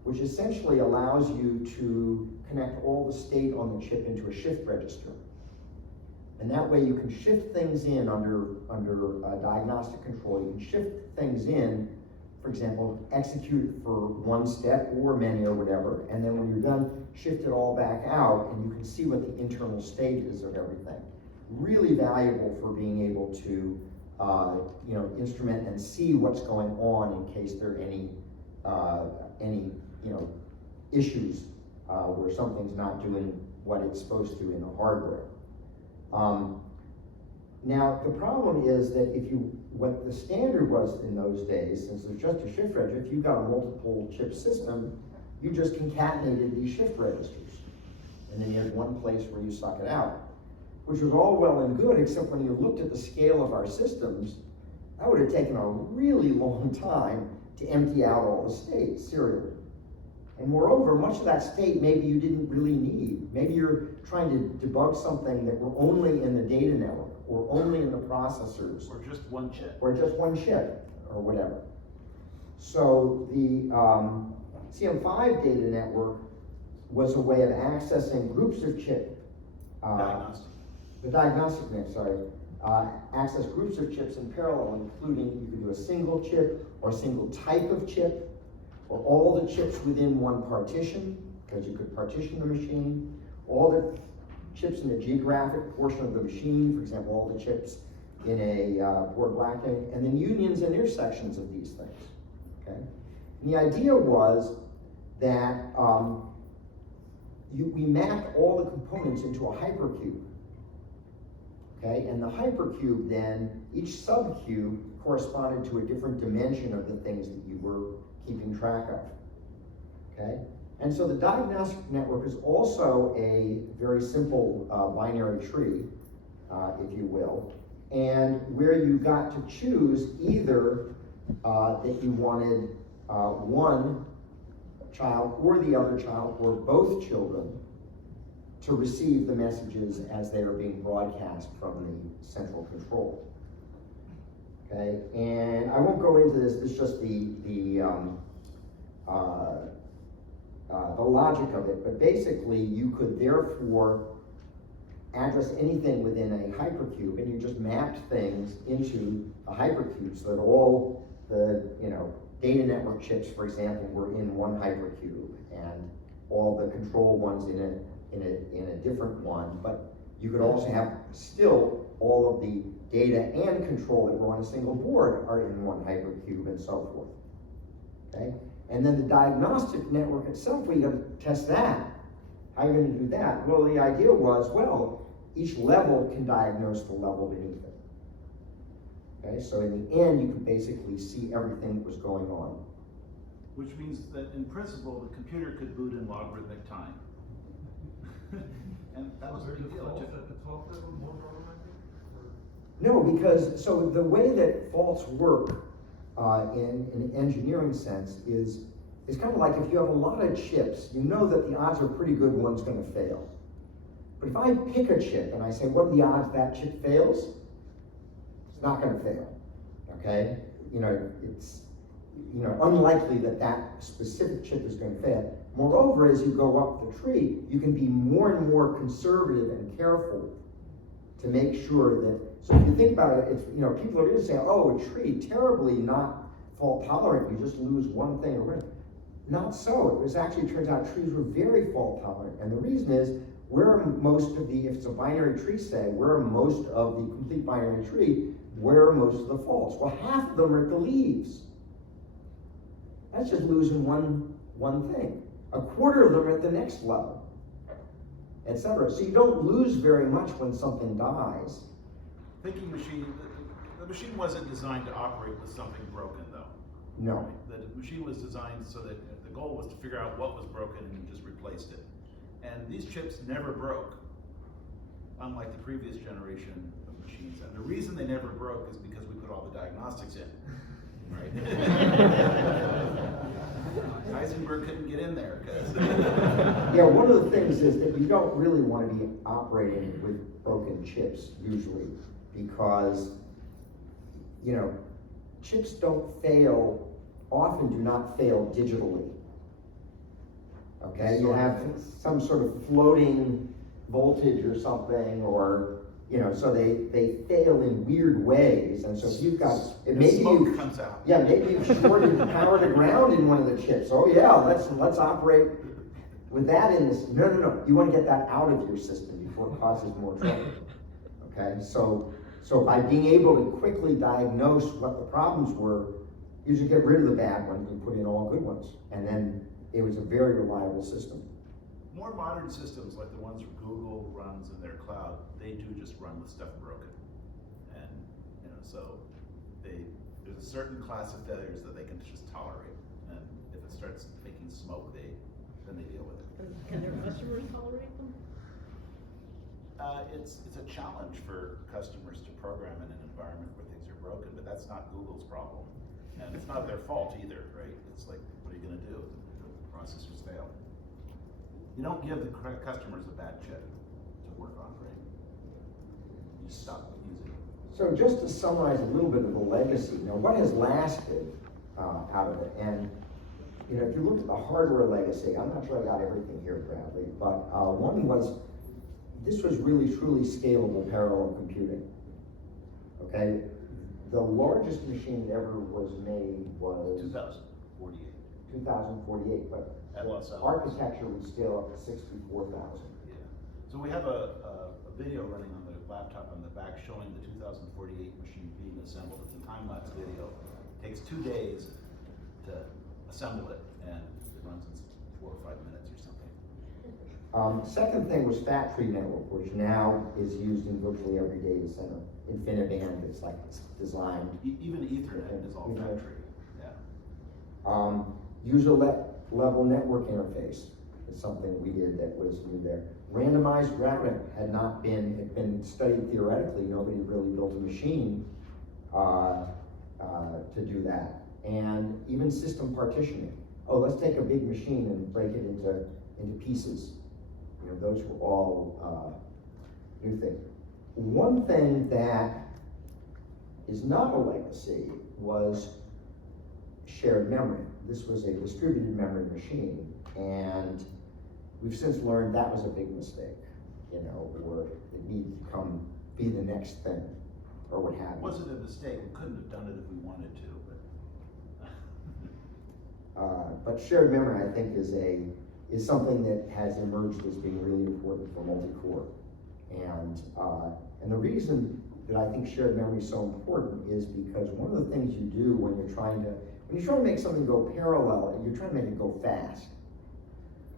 which essentially allows you to connect all the state on the chip into a shift register. And that way you can shift things in under diagnostic control. You can shift things in, for example, execute for one step or many or whatever, and then when you're done, shift it all back out, and you can see what the internal state is of everything. Really valuable for being able to instrument and see what's going on in case there are any issues where something's not doing what it's supposed to in the hardware. Now, the problem is that what the standard was in those days, since it's just a shift register, if you got a multiple chip system, you just concatenated these shift registers. And then you had one place where you suck it out, which was all well and good, except when you looked at the scale of our systems, that would have taken a really long time to empty out all the state serially. And moreover, much of that state maybe you didn't really need. Maybe you're trying to debug something that were only in the data network, or only in the processors. Or just one chip. Or just one chip, or whatever. So the CM-5 data network was a way of accessing groups of chip. The diagnostic net, sorry. Access groups of chips in parallel, including you could do a single chip, or a single type of chip, or all the chips within one partition, because you could partition the machine, all the chips in the geographic portion of the machine, for example, all the chips in a board blackening, and then unions and intersections of these things, okay? And the idea was that we mapped all the components into a hypercube, okay? And the hypercube then, each subcube corresponded to a different dimension of the things that you were keeping track of, okay? And so the diagnostic network is also a very simple binary tree, if you will, and where you got to choose either that you wanted one child or the other child or both children to receive the messages as they are being broadcast from the central control. Okay, and I won't go into this. This is just the logic of it, but basically you could therefore address anything within a hypercube, and you just mapped things into a hypercube so that all the data network chips, for example, were in one hypercube, and all the control ones in a different one. But you could also have still all of the data and control that were on a single board are in one hypercube, and so forth. Okay. And then the diagnostic network itself, we got to test that. How are you going to do that? Well, the idea was, well, each level can diagnose the level beneath it. Okay, so in the end, you can basically see everything that was going on. Which means that in principle, the computer could boot in logarithmic time. And that was a big deal. At the top level, more automatic? No, because, so the way that faults work in an engineering sense is kind of like if you have a lot of chips, you know that the odds are pretty good one's gonna fail. But if I pick a chip and I say, what are the odds that chip fails? It's not gonna fail, okay? It's unlikely that that specific chip is gonna fail. Moreover, as you go up the tree, you can be more and more conservative and careful to make sure that, so if you think about it, it's, people are gonna say, oh, a tree, terribly not fault tolerant, you just lose one thing or whatever. Not so, it was actually, turns out trees were very fault tolerant. And the reason is, where are most of the, if it's a binary tree say, where are most of the complete binary tree, where are most of the faults? Well, half of them are at the leaves. That's just losing one thing. A quarter of them are at the next level, etc. So you don't lose very much when something dies. Thinking machine, the machine wasn't designed to operate with something broken though. No. Right? The machine was designed so that the goal was to figure out what was broken and you just replaced it. And these chips never broke, unlike the previous generation of machines. And the reason they never broke is because we put all the diagnostics in, right? Heisenberg couldn't get in there because. Yeah, one of the things is that you don't really want to be operating with broken chips usually, because chips often do not fail digitally. Okay, you have some sort of floating voltage or something, or so they fail in weird ways, and so if you've got smoke comes out. Yeah, maybe you've shorted power to ground in one of the chips. Oh yeah, let's operate with that in this. No. You want to get that out of your system before it causes more trouble. Okay, so by being able to quickly diagnose what the problems were, you should get rid of the bad ones and put in all good ones, and then it was a very reliable system. More modern systems, like the ones Google runs in their cloud, they do just run with stuff broken. And, so there's a certain class of failures that they can just tolerate. And if it starts making smoke, then they deal with it. Can their customers tolerate them? It's a challenge for customers to program in an environment where things are broken, but that's not Google's problem. And it's not their fault either, right? It's like, what are you gonna do? The processors fail. You don't give the customers a bad chip to work on, right? You stop using it. So just to summarize a little bit of the legacy, what has lasted out of it? And if you look at the hardware legacy, I'm not sure I got everything here, Bradley, but one was, this was really truly scalable parallel computing. Okay, the largest machine that ever was made was 2048. 2048, but At the Los Alamos. architecture would scale up to 64,000. Yeah. So we have a video running on the laptop on the back showing the 2048 machine being assembled. It's a time-lapse video. It takes 2 days to assemble it, and it runs in 4 or 5 minutes or something. Second thing was factory network, which now is used in virtually every data center. InfiniBand is like it's designed. Even Ethernet is all factory. Yeah. User level network interface is something we did that was new there. Randomized routing had been studied theoretically. Nobody really built a machine to do that. And even system partitioning. Oh, let's take a big machine and break it into pieces. Those were all new things. One thing that is not a legacy was shared memory. This was a distributed memory machine, and we've since learned that was a big mistake, or it needed to be the next thing, or what have you. It wasn't a mistake. We couldn't have done it if we wanted to, but shared memory, I think, is something that has emerged as being really important for multi-core. And the reason that I think shared memory is so important is because one of the things you do when you're trying to make something go parallel, you're trying to make it go fast.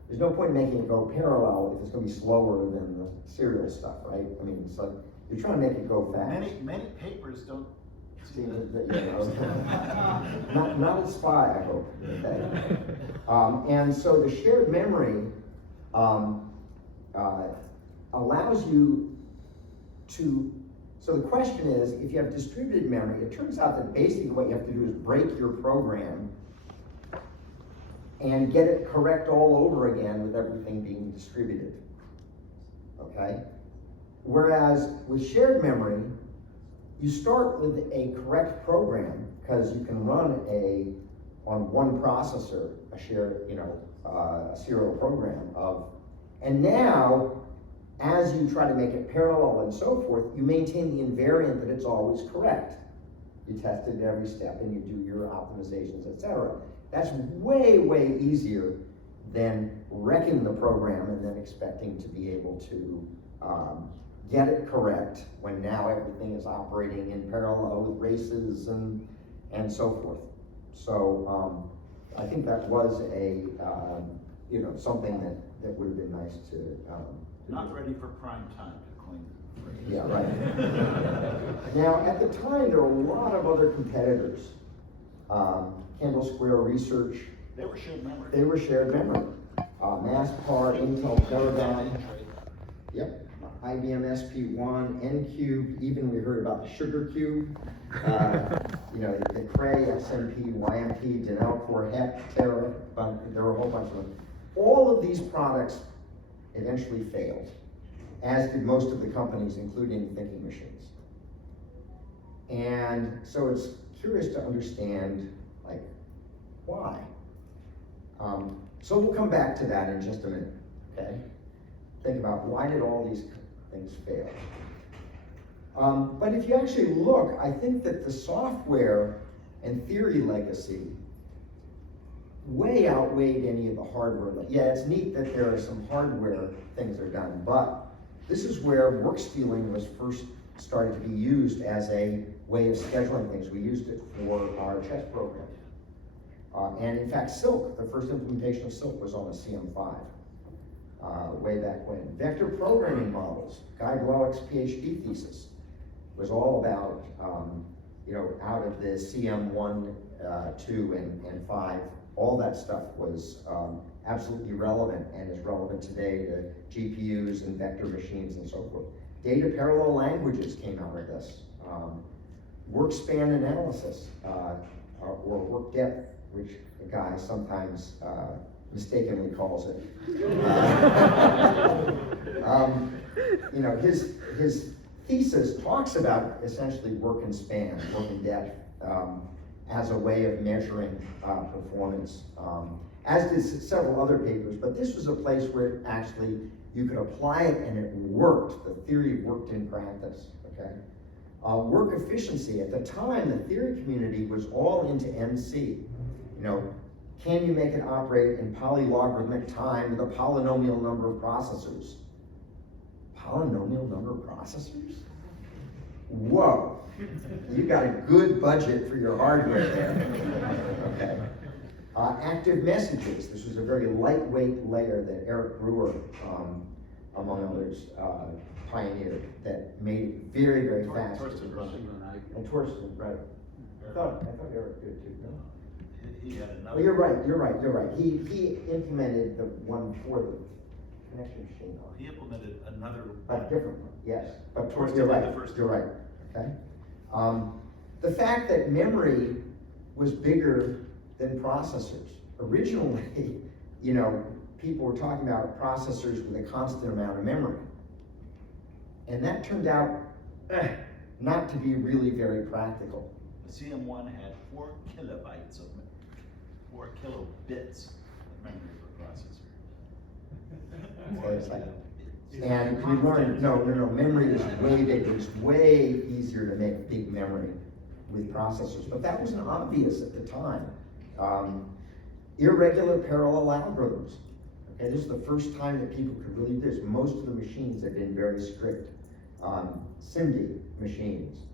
There's no point in making it go parallel if it's going to be slower than the serial stuff, right? I mean, so you're trying to make it go fast. Many papers don't. Not at SPI, I hope. Okay. And so the shared memory allows you to So the question is, if you have distributed memory, it turns out that basically what you have to do is break your program and get it correct all over again with everything being distributed, okay? Whereas with shared memory, you start with a correct program because you can run on one processor, a shared, a serial program and now, as you try to make it parallel and so forth, you maintain the invariant that it's always correct. You test it at every step and you do your optimizations, etc. That's way, way easier than wrecking the program and then expecting to be able to get it correct when now everything is operating in parallel with races and so forth. So I think that was a something that would have been nice to. Not ready for prime time to coin the phrase. Yeah, right. Now, at the time, there were a lot of other competitors. Kendall Square Research. They were shared memory. They were shared memory. MassPar, Intel Paradigm. Yep. IBM SP1, N-Cube, even we heard about the Sugar Cube. The Cray, SMP, YMP, Denel Core, HEC, Terra, there were a whole bunch of them. All of these products eventually failed, as did most of the companies, including thinking machines. And so it's curious to understand, why. So we'll come back to that in just a minute, okay? Think about why did all these things fail? But if you actually look, I think that the software and theory legacy way outweighed any of the hardware. Yeah, it's neat that there are some hardware things that are done, but this is where work stealing was first started to be used as a way of scheduling things. We used it for our chess program. And in fact, Silk, the first implementation of Silk was on a CM-5 way back when. Vector programming models, Guy Blowick's PhD thesis was all about, out of the CM1, 2, and 5, all that stuff was absolutely relevant and is relevant today to GPUs and vector machines and so forth. Data parallel languages came out of this. Work span analysis, or work depth, which a guy sometimes mistakenly calls it. His thesis talks about essentially work and span, work and depth, as a way of measuring performance, as did several other papers, but this was a place where actually you could apply it and it worked. The theory worked in practice, okay? Work efficiency, at the time, the theory community was all into MC. Can you make it operate in polylogarithmic time with a polynomial number of processors? Polynomial number of processors? Whoa, you got a good budget for your hardware there. Okay. Active messages, this was a very lightweight layer that Eric Brewer, among others, pioneered, that made it very, very fast. And Torsten, right. I thought Eric did too. No? He had another. Well, you're right. He implemented the one for the connection machine. He implemented another. But different one, yes. But Torsten you're did right. the first You're right. Okay. The fact that memory was bigger than processors. Originally, people were talking about processors with a constant amount of memory. And that turned out not to be really very practical. The CM1 had 4 kilobytes of 4 kilobits of memory per processor. So it's like, and we learned, no, memory is way bigger. It's way easier to make big memory with processors, but that wasn't obvious at the time. Irregular parallel algorithms. Okay, this is the first time that people could really do this. Most of the machines have been very strict. SIMD machines.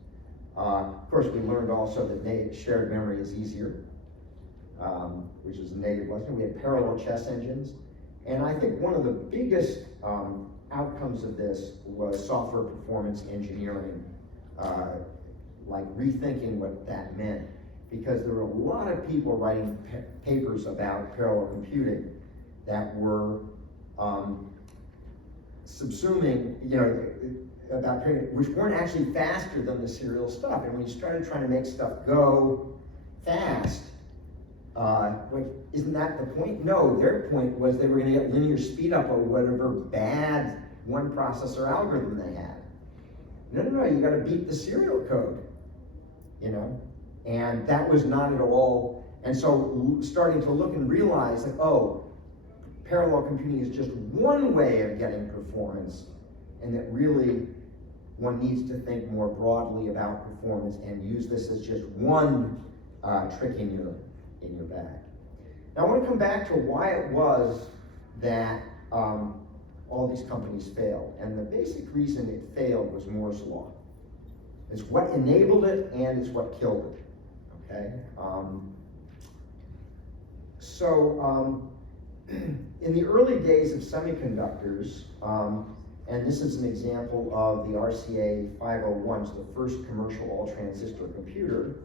Of course, we learned also that shared memory is easier, which is a negative lesson. We had parallel chess engines. And I think one of the biggest outcomes of this was software performance engineering, like rethinking what that meant. Because there were a lot of people writing papers about parallel computing that were subsuming, about printing, which weren't actually faster than the serial stuff. And when you started trying to make stuff go fast, like, isn't that the point? No, their point was they were going to get linear speed up or whatever bad one processor algorithm they had. No, you got to beat the serial code, you know? And that was not at all. And so starting to look and realize that, oh, parallel computing is just one way of getting performance, and that really one needs to think more broadly about performance and use this as just one trick in your bag. Now I want to come back to why it was that all these companies failed. And the basic reason it failed was Moore's law. It's what enabled it and it's what killed it, okay? In the early days of semiconductors, and this is an example of the RCA 501, the first commercial all-transistor computer.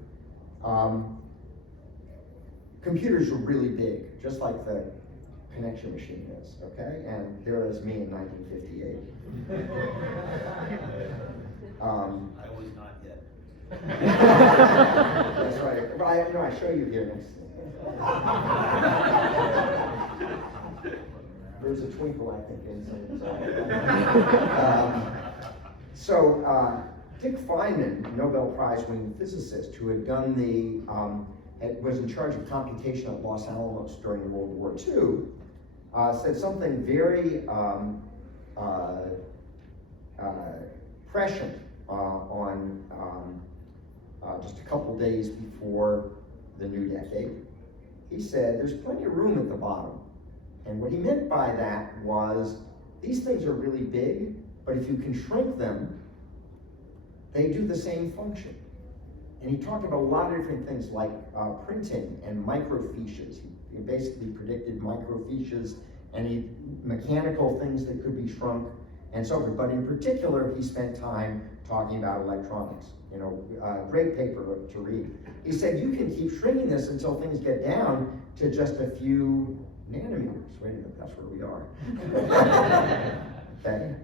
Computers were really big, just like the connection machine is, okay? And there is me in 1958. I was not yet. That's right. But I show you here next. There's a twinkle, I think, inside. Dick Feynman, Nobel Prize-winning physicist, who had done was in charge of computation at Los Alamos during World War II, said something very prescient on just a couple days before the new decade. He said, there's plenty of room at the bottom. And what he meant by that was, these things are really big, but if you can shrink them, they do the same function. And he talked about a lot of different things like printing and microfiches. He basically predicted microfiches, any mechanical things that could be shrunk, and so forth. But in particular, he spent time talking about electronics. You know, great paper to read. He said, you can keep shrinking this until things get down to just a few nanometers. Wait a minute, that's where we are. Okay.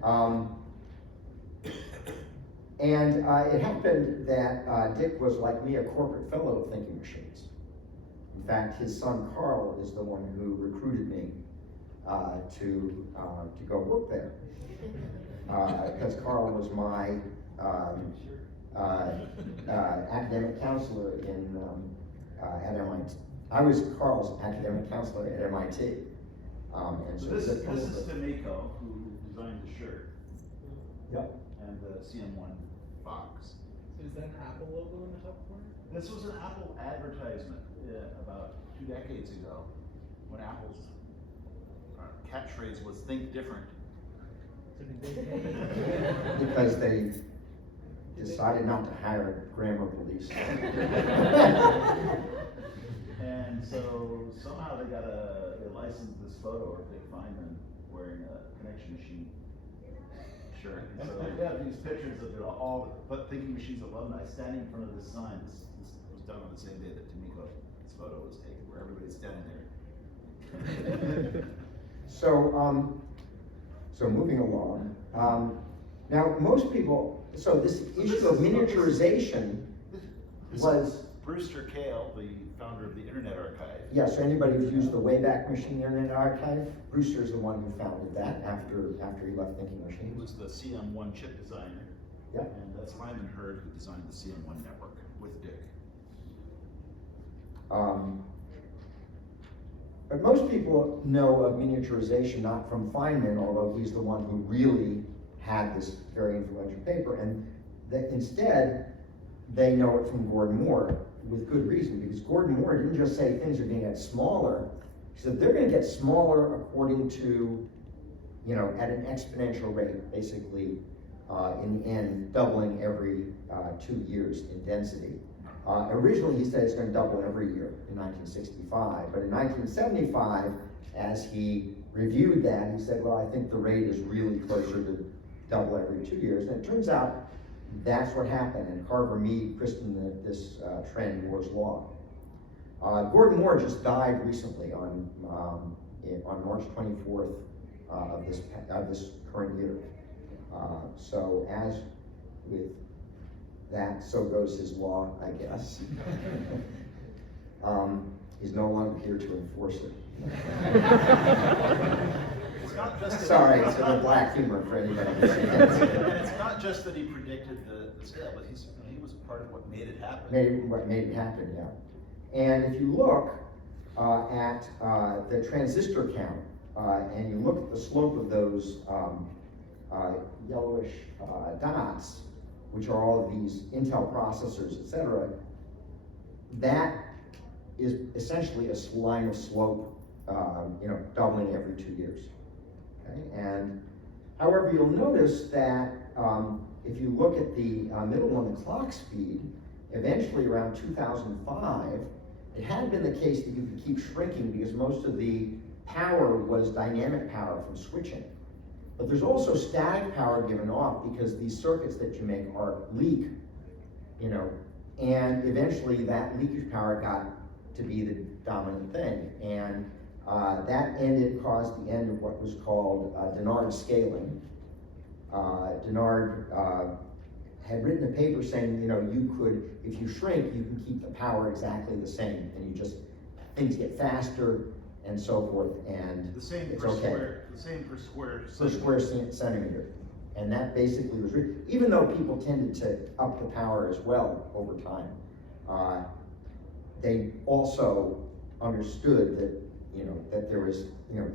It happened that Dick was, like me, a corporate fellow of Thinking Machines. In fact, his son Carl is the one who recruited me to go work there. Because Carl was my academic counselor at MIT. I was Carl's academic counselor at MIT. So this is Tomiko, who designed the shirt. Yep. And the CM-1 box. So is that an Apple logo in the top corner? This was an Apple advertisement about 2 decades ago, when Apple's catchphrase was "Think different." Because they decided not to hire a grammar police. And so somehow they licensed this photo of Dick Feynman wearing a connection machine shirt. And so they have these pictures of all the Thinking Machines alumni standing in front of this sign. This was done on the same day that Tomiko's photo was taken, where everybody's standing there. So moving along. Now most people, so this issue of miniaturization was... Brewster Kahle, the founder of the Internet Archive. Yes, so anybody who's used the Wayback Machine Internet Archive, Brewster's the one who founded that after he left Thinking He Machines. was the CM-1 chip designer. Yeah. And that's Lyman Hurd who designed the CM-1 network with Dick. But most people know of miniaturization not from Feynman, although he's the one who really had this very influential paper, and that instead they know it from Gordon Moore, with good reason, because Gordon Moore didn't just say things are going to get smaller. He said they're going to get smaller according to, you know, at an exponential rate, basically, in the end, doubling every 2 years in density. Originally, he said it's going to double every year in 1965, but in 1975, as he reviewed that, he said, well, I think the rate is really closer to double every 2 years, and it turns out that's what happened, and Carver-Mead christened this trend Moore's Law. Gordon Moore just died recently on March 24th of this current year. So as with that, so goes his law, I guess. He's no longer here to enforce it. It's not just that Sorry, it's a black humor for anybody who gets it. and it's not just that he predicted the scale, but he was part of what made it happen. What made it happen, yeah. And if you look at the transistor count, and you look at the slope of those yellowish dots, which are all of these Intel processors, etc., that is essentially a line of slope, doubling every 2 years. Okay? And however, you'll notice that if you look at the middle one, the clock speed, eventually around 2005, it had been the case that you could keep shrinking because most of the power was dynamic power from switching. But there's also static power given off because these circuits that you make are leak, and eventually that leakage power got to be the dominant thing. And that caused the end of what was called Dennard scaling. Dennard had written a paper saying, you could, if you shrink, you can keep the power exactly the same, and things get faster and so forth, and The same it's per okay. square, the same per square Per square centimeter. And that basically was, even though people tended to up the power as well over time, they also understood that, that there was,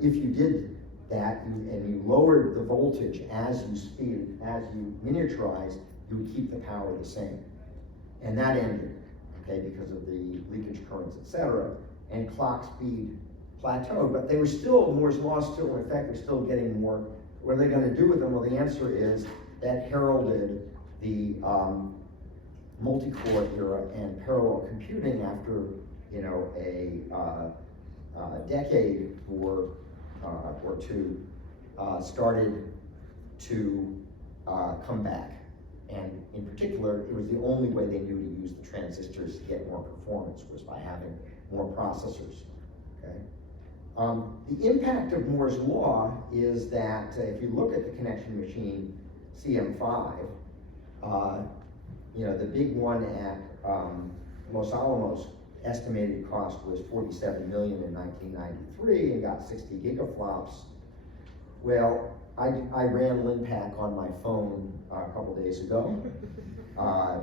if you did that and you lowered the voltage as you miniaturized, you would keep the power the same. And that ended, okay, because of the leakage currents, etc. And clock speed plateaued, but they were still, Moore's law is still in effect, they're still getting more. What are they going to do with them? Well, the answer is that heralded the multi-core era and parallel computing after, a decade or two, started to come back. And in particular, it was the only way they knew to use the transistors to get more performance was by having more processors, okay? The impact of Moore's law is that if you look at the connection machine CM-5, the big one at Los Alamos estimated cost was $47 million in 1993 and got 60 gigaflops. Well, I ran LinPack on my phone a couple days ago,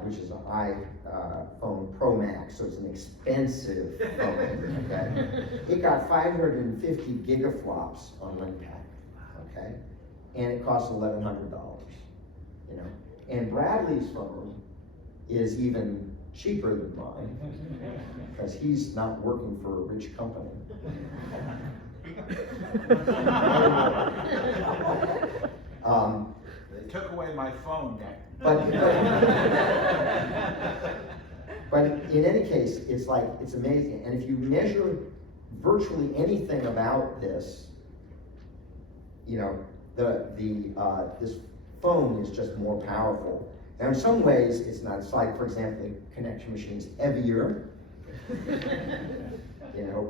which is an iPhone Pro Max, so it's an expensive phone, okay? It got 550 gigaflops on LinPack, okay? And it costs $1,100, And Bradley's phone is even cheaper than mine, because he's not working for a rich company. They took away my phone, Nick. But in any case, it's amazing. And if you measure virtually anything about this, this phone is just more powerful. Now, in some ways, it's not. It's like, for example, the connection machine's heavier,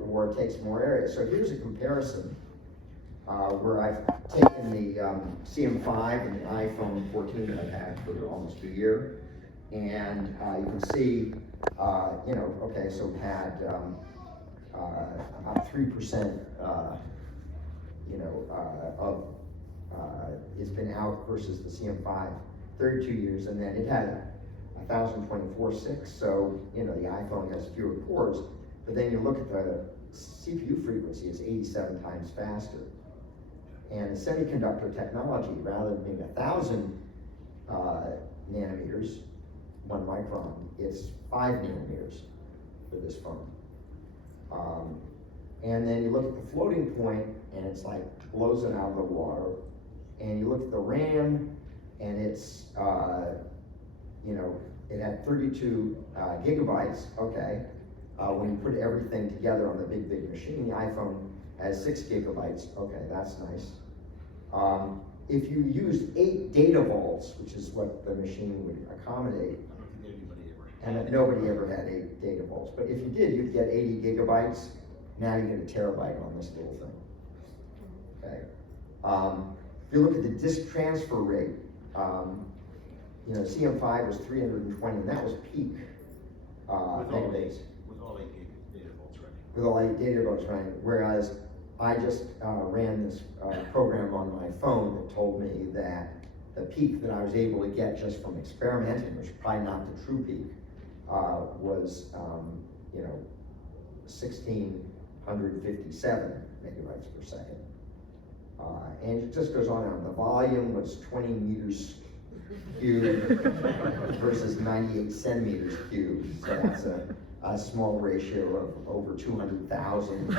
or it takes more area. So here's a comparison where I've taken the CM-5 and the iPhone 14 that I've had for almost a year, and you can see, okay, so we had about 3%, of it's been out versus the CM-5, 32 years, and then it had a 1024.6, so, the iPhone has fewer cores, but then you look at the CPU frequency, it's 87 times faster. And the semiconductor technology, rather than being 1,000 nanometers, 1 micron, it's 5 nanometers for this phone. And then you look at the floating point, and it's like blows it out of the water. And you look at the RAM, and it's, it had 32 gigabytes, okay. When you put everything together on the big machine, the iPhone has 6 gigabytes, okay, that's nice. If you used 8 data vaults, which is what the machine would accommodate, and nobody ever had 8 data vaults, but if you did, you'd get 80 gigabytes. Now you get a terabyte on this little thing, okay. If you look at the disk transfer rate, You know, CM-5 was 320, and that was peak megabytes. With all 8 gig data volts running. With all 8 data volts running, whereas I just ran this program on my phone that told me that the peak that I was able to get just from experimenting, which is probably not the true peak, was, you know, 1,657 megabytes per second. And it just goes on and on. The volume was 20 meters cubed versus 98 centimeters cubed. So that's a small ratio of over 200,000.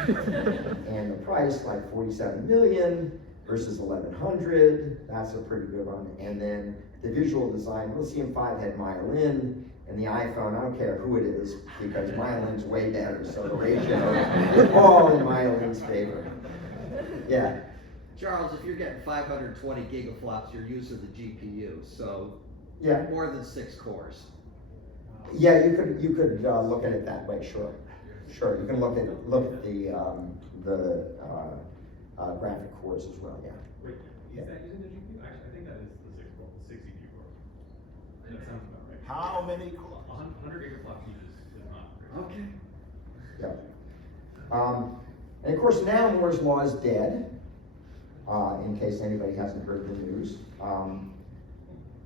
And the price, like 47 million versus 1,100. That's a pretty good one. And then the visual design, well, CM-5 had myelin, and the iPhone, I don't care who it is, because myelin's way better, so the ratio is all in myelin's favor. Yeah. Charles, if you're getting 520 gigaflops, you're using the GPU, so Yeah. more than 6 cores. Yeah, you could look at it that way. Sure, sure. You can look at the graphic cores as well. Yeah. Wait, is that using the GPU? Actually, I think that is the 6 CPU core. That sounds about right. How many? 100 gigaflops is not great. Okay. Yeah. And of course now Moore's law is dead. In case anybody hasn't heard the news.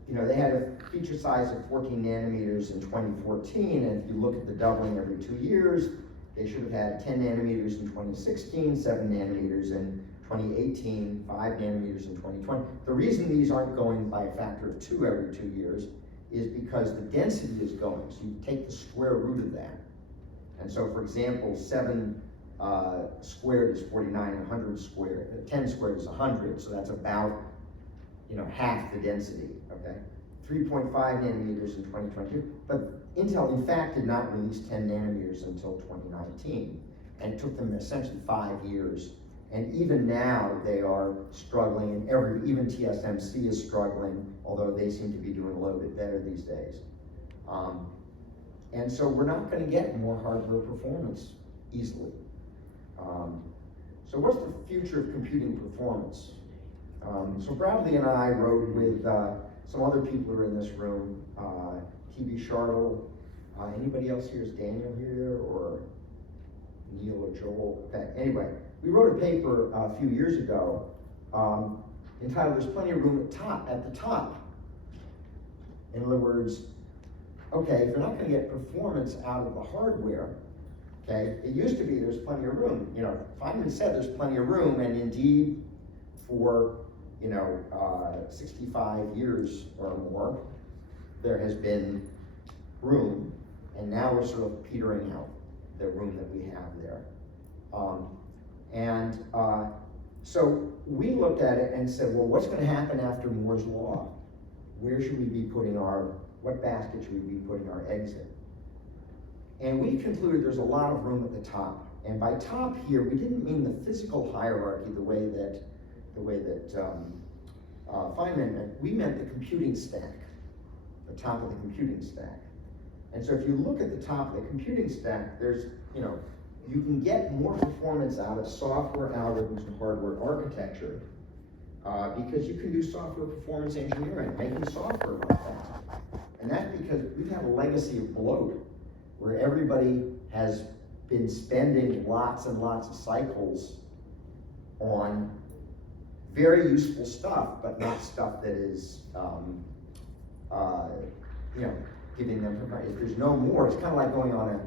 You know, they had a feature size of 14 nanometers in 2014, and if you look at the doubling every 2 years, they should have had 10 nanometers in 2016, 7 nanometers in 2018, 5 nanometers in 2020. The reason these aren't going by a factor of 2 every 2 years is because the density is going, so you take the square root of that. And so, for example, 7 squared is 49, and 100 squared, 10 squared is 100, so that's about, you know, half the density, okay? 3.5 nanometers in 2022, but Intel, in fact, did not release 10 nanometers until 2019, and it took them essentially 5 years. And even now, they are struggling, and even TSMC is struggling, although they seem to be doing a little bit better these days. And so we're not gonna get more hardware performance easily. So what's the future of computing performance? So Bradley and I rode with some other people who are in this room, T.B. Shartle. Anybody else here? Is Daniel here, or Neil or Joel? Okay, anyway, we wrote a paper a few years ago entitled "There's Plenty of Room at the top." In other words, okay, if you're not going to get performance out of the hardware, okay, it used to be there's plenty of room. You know, Feynman said there's plenty of room, and indeed, for 65 years or more, there has been room, and now we're sort of petering out the room that we have there. So we looked at it and said, well, what's going to happen after Moore's law? Where should we be putting what basket should we be putting our eggs in? And we concluded there's a lot of room at the top. And by top here, we didn't mean the physical hierarchy the way that Feynman meant. We meant the computing stack, the top of the computing stack. And so if you look at the top of the computing stack, there's, you can get more performance out of software algorithms and hardware architecture because you can do software performance engineering, making software like that. And that's because we've had a legacy of bloat where everybody has been spending lots and lots of cycles on very useful stuff, but not stuff that is, giving them, if there's no more, it's kind of like going on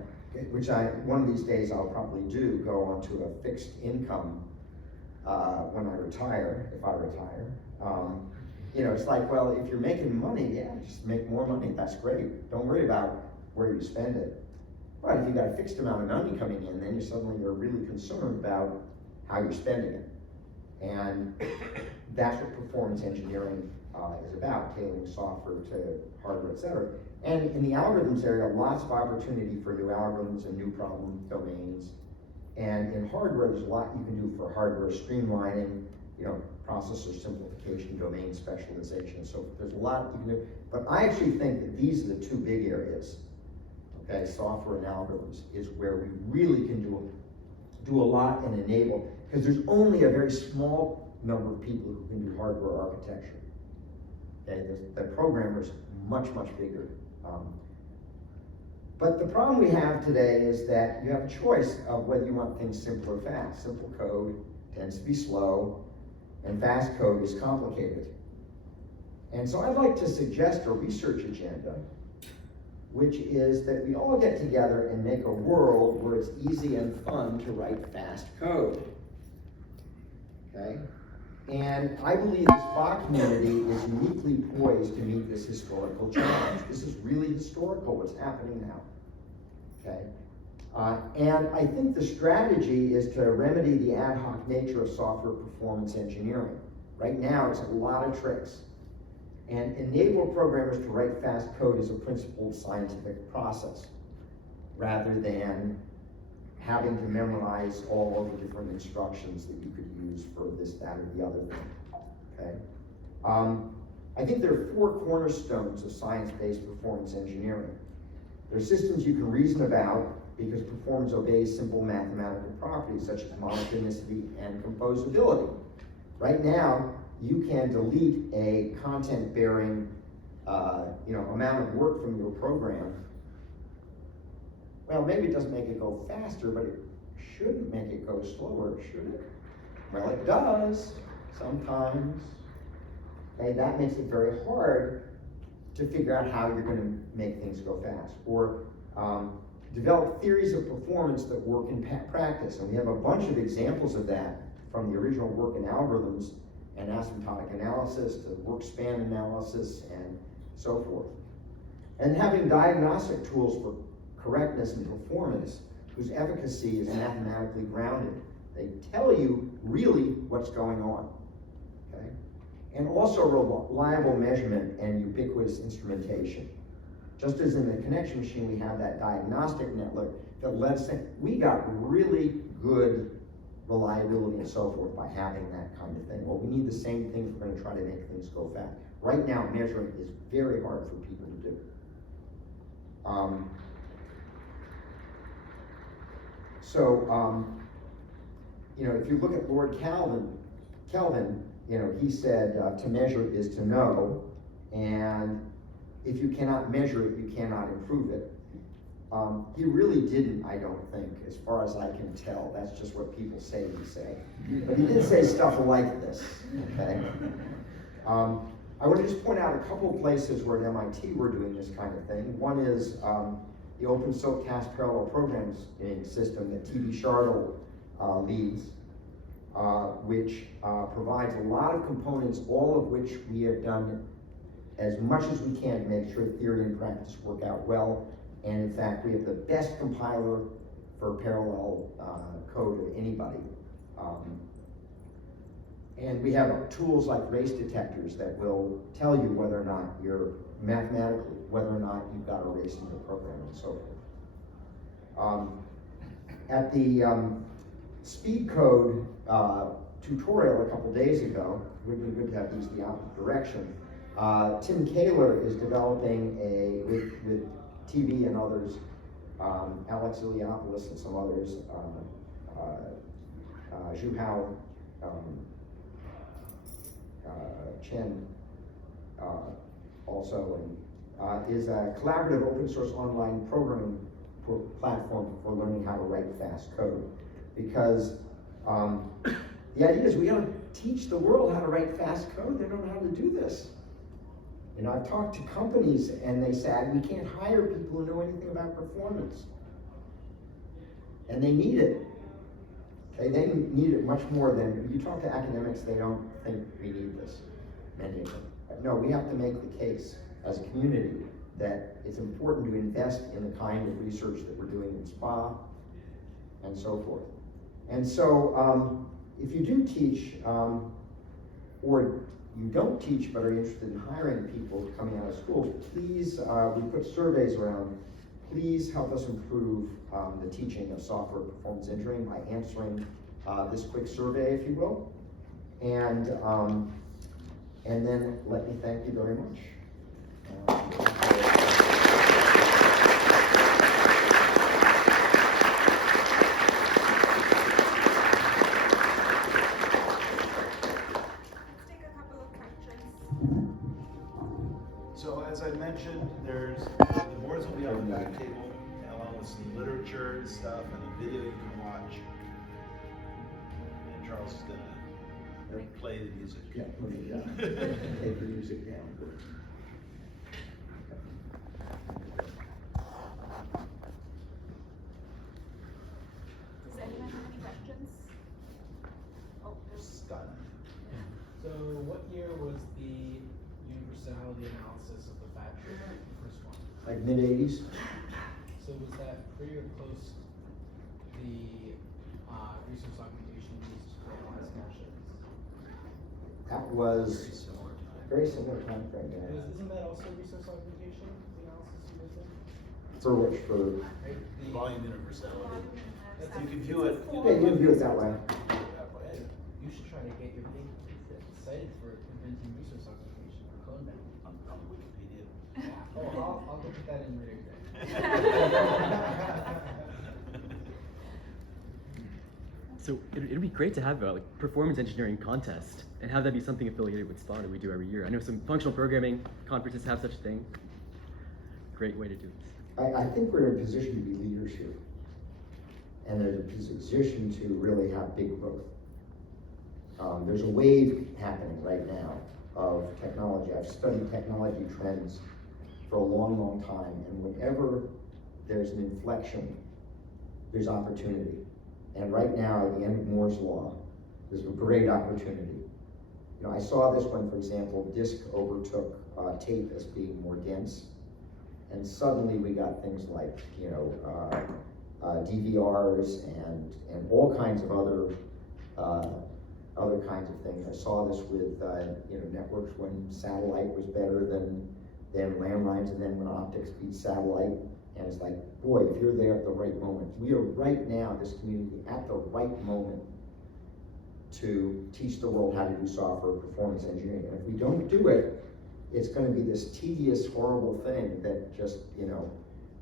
one of these days I'll probably go onto a fixed income when I retire, if I retire. It's like, well, if you're making money, yeah, just make more money, that's great. Don't worry about where you spend it. But if you got a fixed amount of money coming in, then you're really concerned about how you're spending it. And that's what performance engineering is about, tailoring software to hardware, et cetera. And in the algorithms area, lots of opportunity for new algorithms and new problem domains. And in hardware, there's a lot you can do for hardware streamlining, processor simplification, domain specialization. So there's a lot you can do. But I actually think that these are the two big areas. Okay, software and algorithms is where we really can do a lot and enable, because there's only a very small number of people who can do hardware architecture. Okay, the programmer's much bigger. But the problem we have today is that you have a choice of whether you want things simple or fast. Simple code tends to be slow, and fast code is complicated. And so I'd like to suggest a research agenda, which is that we all get together and make a world where it's easy and fun to write fast code. Okay? And I believe the SPA community is uniquely poised to meet this historical challenge. This is really historical what's happening now. Okay? And I think the strategy is to remedy the ad hoc nature of software performance engineering. Right now, it's a lot of tricks. And enable programmers to write fast code as a principled scientific process, rather than having to memorize all of the different instructions that you could use for this, that, or the other thing, okay? I think there are 4 cornerstones of science-based performance engineering. There are systems you can reason about because performance obeys simple mathematical properties such as monotonicity and composability. Right now, you can delete a content-bearing amount of work from your program. Well, maybe it doesn't make it go faster, but it shouldn't make it go slower, should it? Well, it does, sometimes. Okay, that makes it very hard to figure out how you're gonna make things go fast. Or develop theories of performance that work in practice. And we have a bunch of examples of that from the original work in algorithms and asymptotic analysis to work span analysis and so forth. And having diagnostic tools for correctness and performance whose efficacy is mathematically grounded. They tell you really what's going on, okay? And also reliable measurement and ubiquitous instrumentation. Just as in the connection machine, we have that diagnostic network that lets us, we got really good reliability and so forth by having that kind of thing. Well, we need the same thing if we're gonna try to make things go fast. Right now, measuring is very hard for people to do. If you look at Lord Kelvin, he said to measure is to know, and if you cannot measure it, you cannot improve it. He really didn't, I don't think, as far as I can tell. That's just what people say he said. But he did say stuff like this, okay? I want to just point out a couple of places where at MIT we're doing this kind of thing. One is the open SOAP-CAS parallel programming system that T.B. Shardle leads, which provides a lot of components, all of which we have done as much as we can to make sure theory and practice work out well. And in fact, we have the best compiler for parallel code of anybody. And we have tools like race detectors that will tell you whether or not you're mathematically, whether or not you've got a race in your program and so forth. At the speed code tutorial a couple days ago, it would be good to have these the opposite direction. Tim Kaler is developing with TV and others, Alex Iliopoulos and some others, Zhuhao, Chen also, and is a collaborative open source online programming platform for learning how to write fast code. Because the idea is we gotta teach the world how to write fast code. They don't know how to do this. I've talked to companies and they said, we can't hire people who know anything about performance. And they need it. Okay, they need it much more than, you talk to academics, they don't think we need this, many of them. But no, we have to make the case as a community that it's important to invest in the kind of research that we're doing in SPA and so forth. And so, if you do teach, or you don't teach but are interested in hiring people coming out of schools, please, we put surveys around, please help us improve the teaching of software performance engineering by answering this quick survey, if you will. And then let me thank you very much. Let's take a couple of questions. So as I mentioned, the boards will be on the back table, along with some literature and stuff, and a video you can watch. And Charles is gonna play the music. Yeah, let me, take the music down. Does anyone have any questions? Oh, there's. Stunning. So what year was the universality analysis of the factor, the first one? Like mid-80s? So was that pretty or close to the resource augmentation used to analyze caches? That was very similar time frame, yeah. Isn't that also resource augmentation, the analysis you did there? For which, for, Right? The- Volume universality. You can view it. yeah, you can view it that way. That way. You should try to get your big cited for inventing resource augmentation or clone them. On Wikipedia. Oh, I'll look at that in rear grade. So it'd be great to have a performance engineering contest and have that be something affiliated with Spawn that we do every year. I know some functional programming conferences have such a thing. Great way to do this. I think we're in a position to be leaders here. And there's a position to really have big growth. There's a wave happening right now of technology. I've studied technology trends for a long, long time, and whenever there's an inflection, there's opportunity. And right now, at the end of Moore's Law, there's a great opportunity. You know, I saw this one, for example, disk overtook tape as being more dense. And suddenly we got things like, you know, DVRs and all kinds of other kinds of things. I saw this with, you know, networks when satellite was better than landlines, and then when optics beat satellite. And it's like, boy, if you're there at the right moment. We are right now, this community, at the right moment to teach the world how to do software performance engineering. And if we don't do it, it's going to be this tedious, horrible thing that just, you know,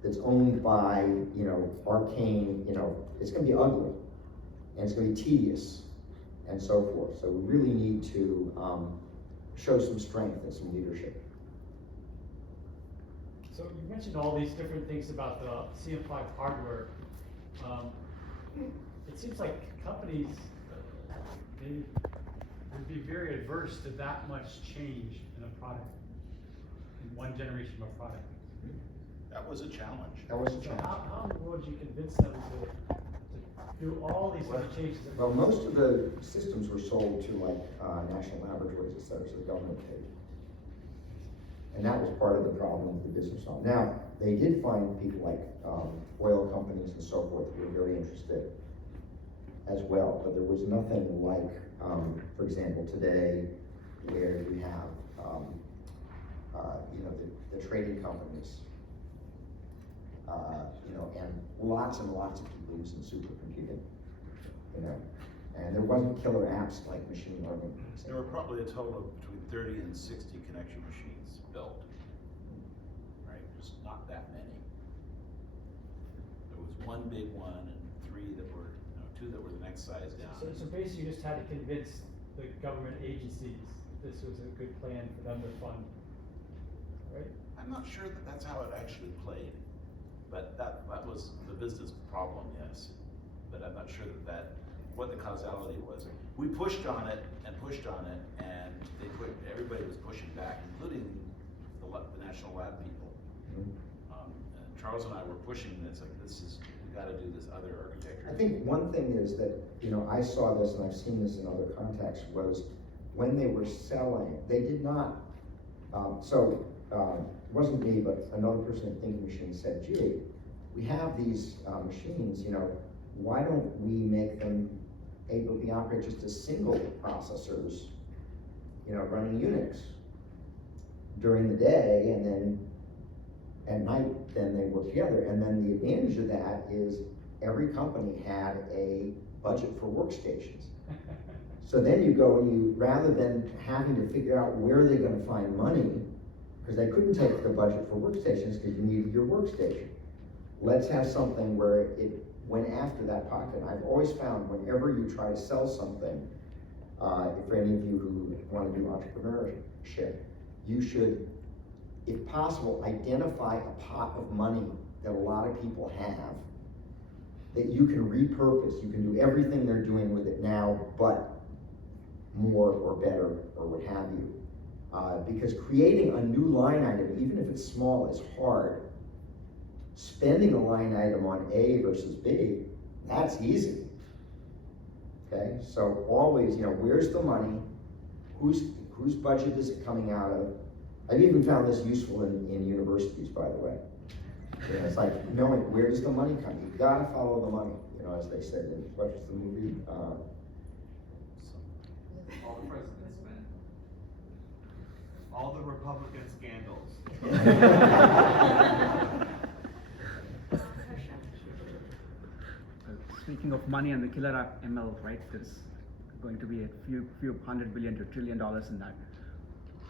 that's owned by, you know, arcane, you know, it's going to be ugly, and it's going to be tedious, and so forth. So we really need to show some strength and some leadership. So you mentioned all these different things about the CM-5 hardware. It seems like companies, they would be very adverse to that much change in a product, in one generation of a product. That was a challenge. That was a So challenge. how would you convince them to do all these different changes? Well, most of the systems were sold to like national laboratories, et cetera, so the government paid. And that was part of the problem with the business model. Now, they did find people like oil companies and so forth who were very interested as well, but there was nothing like, for example, today, where you have, you know, the trading companies, you know, and lots and lots of people using supercomputing, you know, and there wasn't killer apps like machine learning. There were probably a total of between 30 and 60 connection machines built, right? Just not that many. There was one big one and three that were, you know, two that were the next size down. So basically you just had to convince the government agencies this was a good plan for them to fund, right? I'm not sure that that's how it actually played, but that was the business problem, yes. But I'm not sure that what the causality was. We pushed on it, and and everybody was pushing back, including the national lab people. And Charles and I were pushing this, like, we gotta do this other architecture. I think one thing is that, you know, I saw this and I've seen this in other contexts, was when they were selling, they did not, it wasn't me, but another person at Thinking Machine said, gee, we have these machines, you know, why don't we make them able to be operated just as single processors, you know, running Unix during the day, and then at night, then they work together. And then the advantage of that is every company had a budget for workstations. So then you go and you, rather than having to figure out where they're gonna find money, because they couldn't take the budget for workstations because you needed your workstation. Let's have something where it went after that pocket. I've always found whenever you try to sell something, for any of you who want to do entrepreneurship, you should if possible, identify a pot of money that a lot of people have that you can repurpose. You can do everything they're doing with it now, but more or better or what have you. Because creating a new line item, even if it's small, is hard. Spending a line item on A versus B, that's easy. Okay, so always, where's the money? Whose budget is it coming out of? I've even found this useful in universities, by the way. It's like knowing where does the money come. You've got to follow the money, as they said in what's the movie? All the presidents spent. All the Republican scandals. Speaking of money and the killer app ML, right? There's going to be a few $100 billion to $1 trillion in that.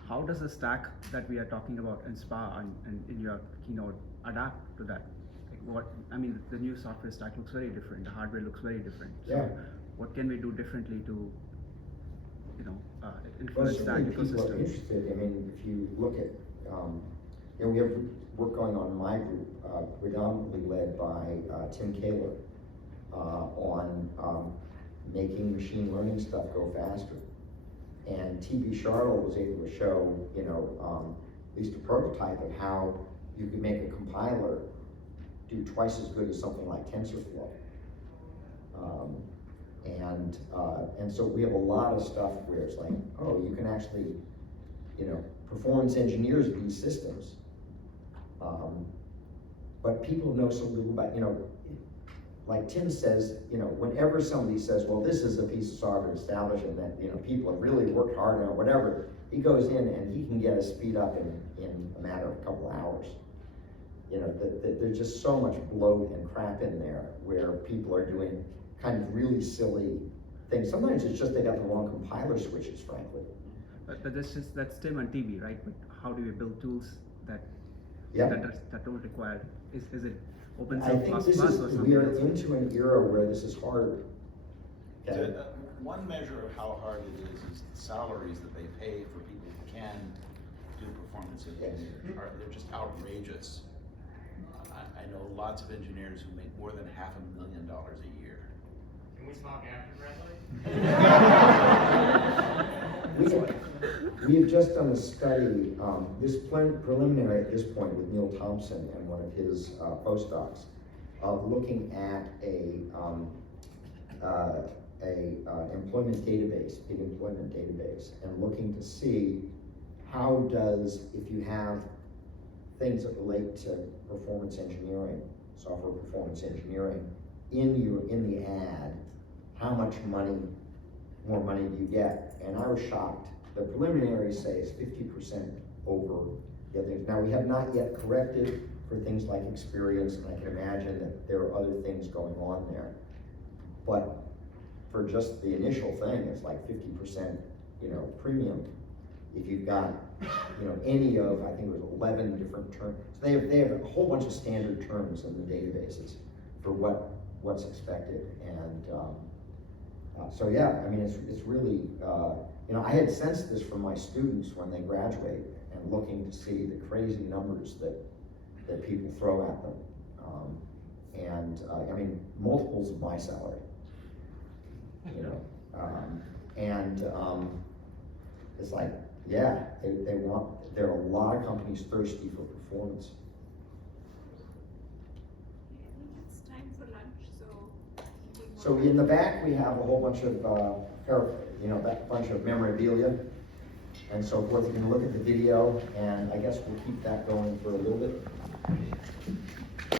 How does the stack that we are talking about in SPA and in your keynote adapt to that? The new software stack looks very different. The hardware looks very different. Yeah. So what can we do differently to, Well, influence that certainly people are ecosystem? interested. If you look at, we have work going on in my group, predominantly led by Tim Kaler, on making machine learning stuff go faster. And T.B. Charlotte was able to show, at least a prototype of how you could make a compiler do twice as good as something like TensorFlow. And so we have a lot of stuff where it's like, oh, you can actually, performance engineers these systems. But people know so little about, like Tim says, whenever somebody says, well, this is a piece of software established and that, people have really worked hard on it, whatever, he goes in and he can get a speed up in a matter of a couple hours. There's just so much bloat and crap in there where people are doing kind of really silly things. Sometimes it's just they got the wrong compiler switches, frankly. But that's Tim and TB, right? But how do we build tools that don't require? Is it open I source think plus this plus is, or something we are else? into an era where this is harder. Okay? One measure of how hard it is the salaries that they pay for people who can do performance engineering. They're just outrageous. I know lots of engineers who make more than $500,000 a year. Can we talk after graduate? We have just done a study, this preliminary at this point with Neil Thompson and one of his postdocs, of looking at a employment database, big employment database, and looking to see how does, if you have things that relate to performance engineering, software performance engineering, in the ad, how much more money do you get? And I was shocked. The preliminaries say it's 50% over the other things. Now, we have not yet corrected for things like experience, and I can imagine that there are other things going on there. But for just the initial thing, it's like 50%, premium. If you've got, any of, I think it was 11 different terms. So they have a whole bunch of standard terms in the databases for what's expected. And so yeah, it's really, I had sensed this from my students when they graduate and looking to see the crazy numbers that people throw at them. Multiples of my salary, it's like, yeah, there are a lot of companies thirsty for performance. It's time for lunch, So in the back, we have a whole bunch of, bunch of memorabilia and so forth. You can look at the video, and I guess we'll keep that going for a little bit.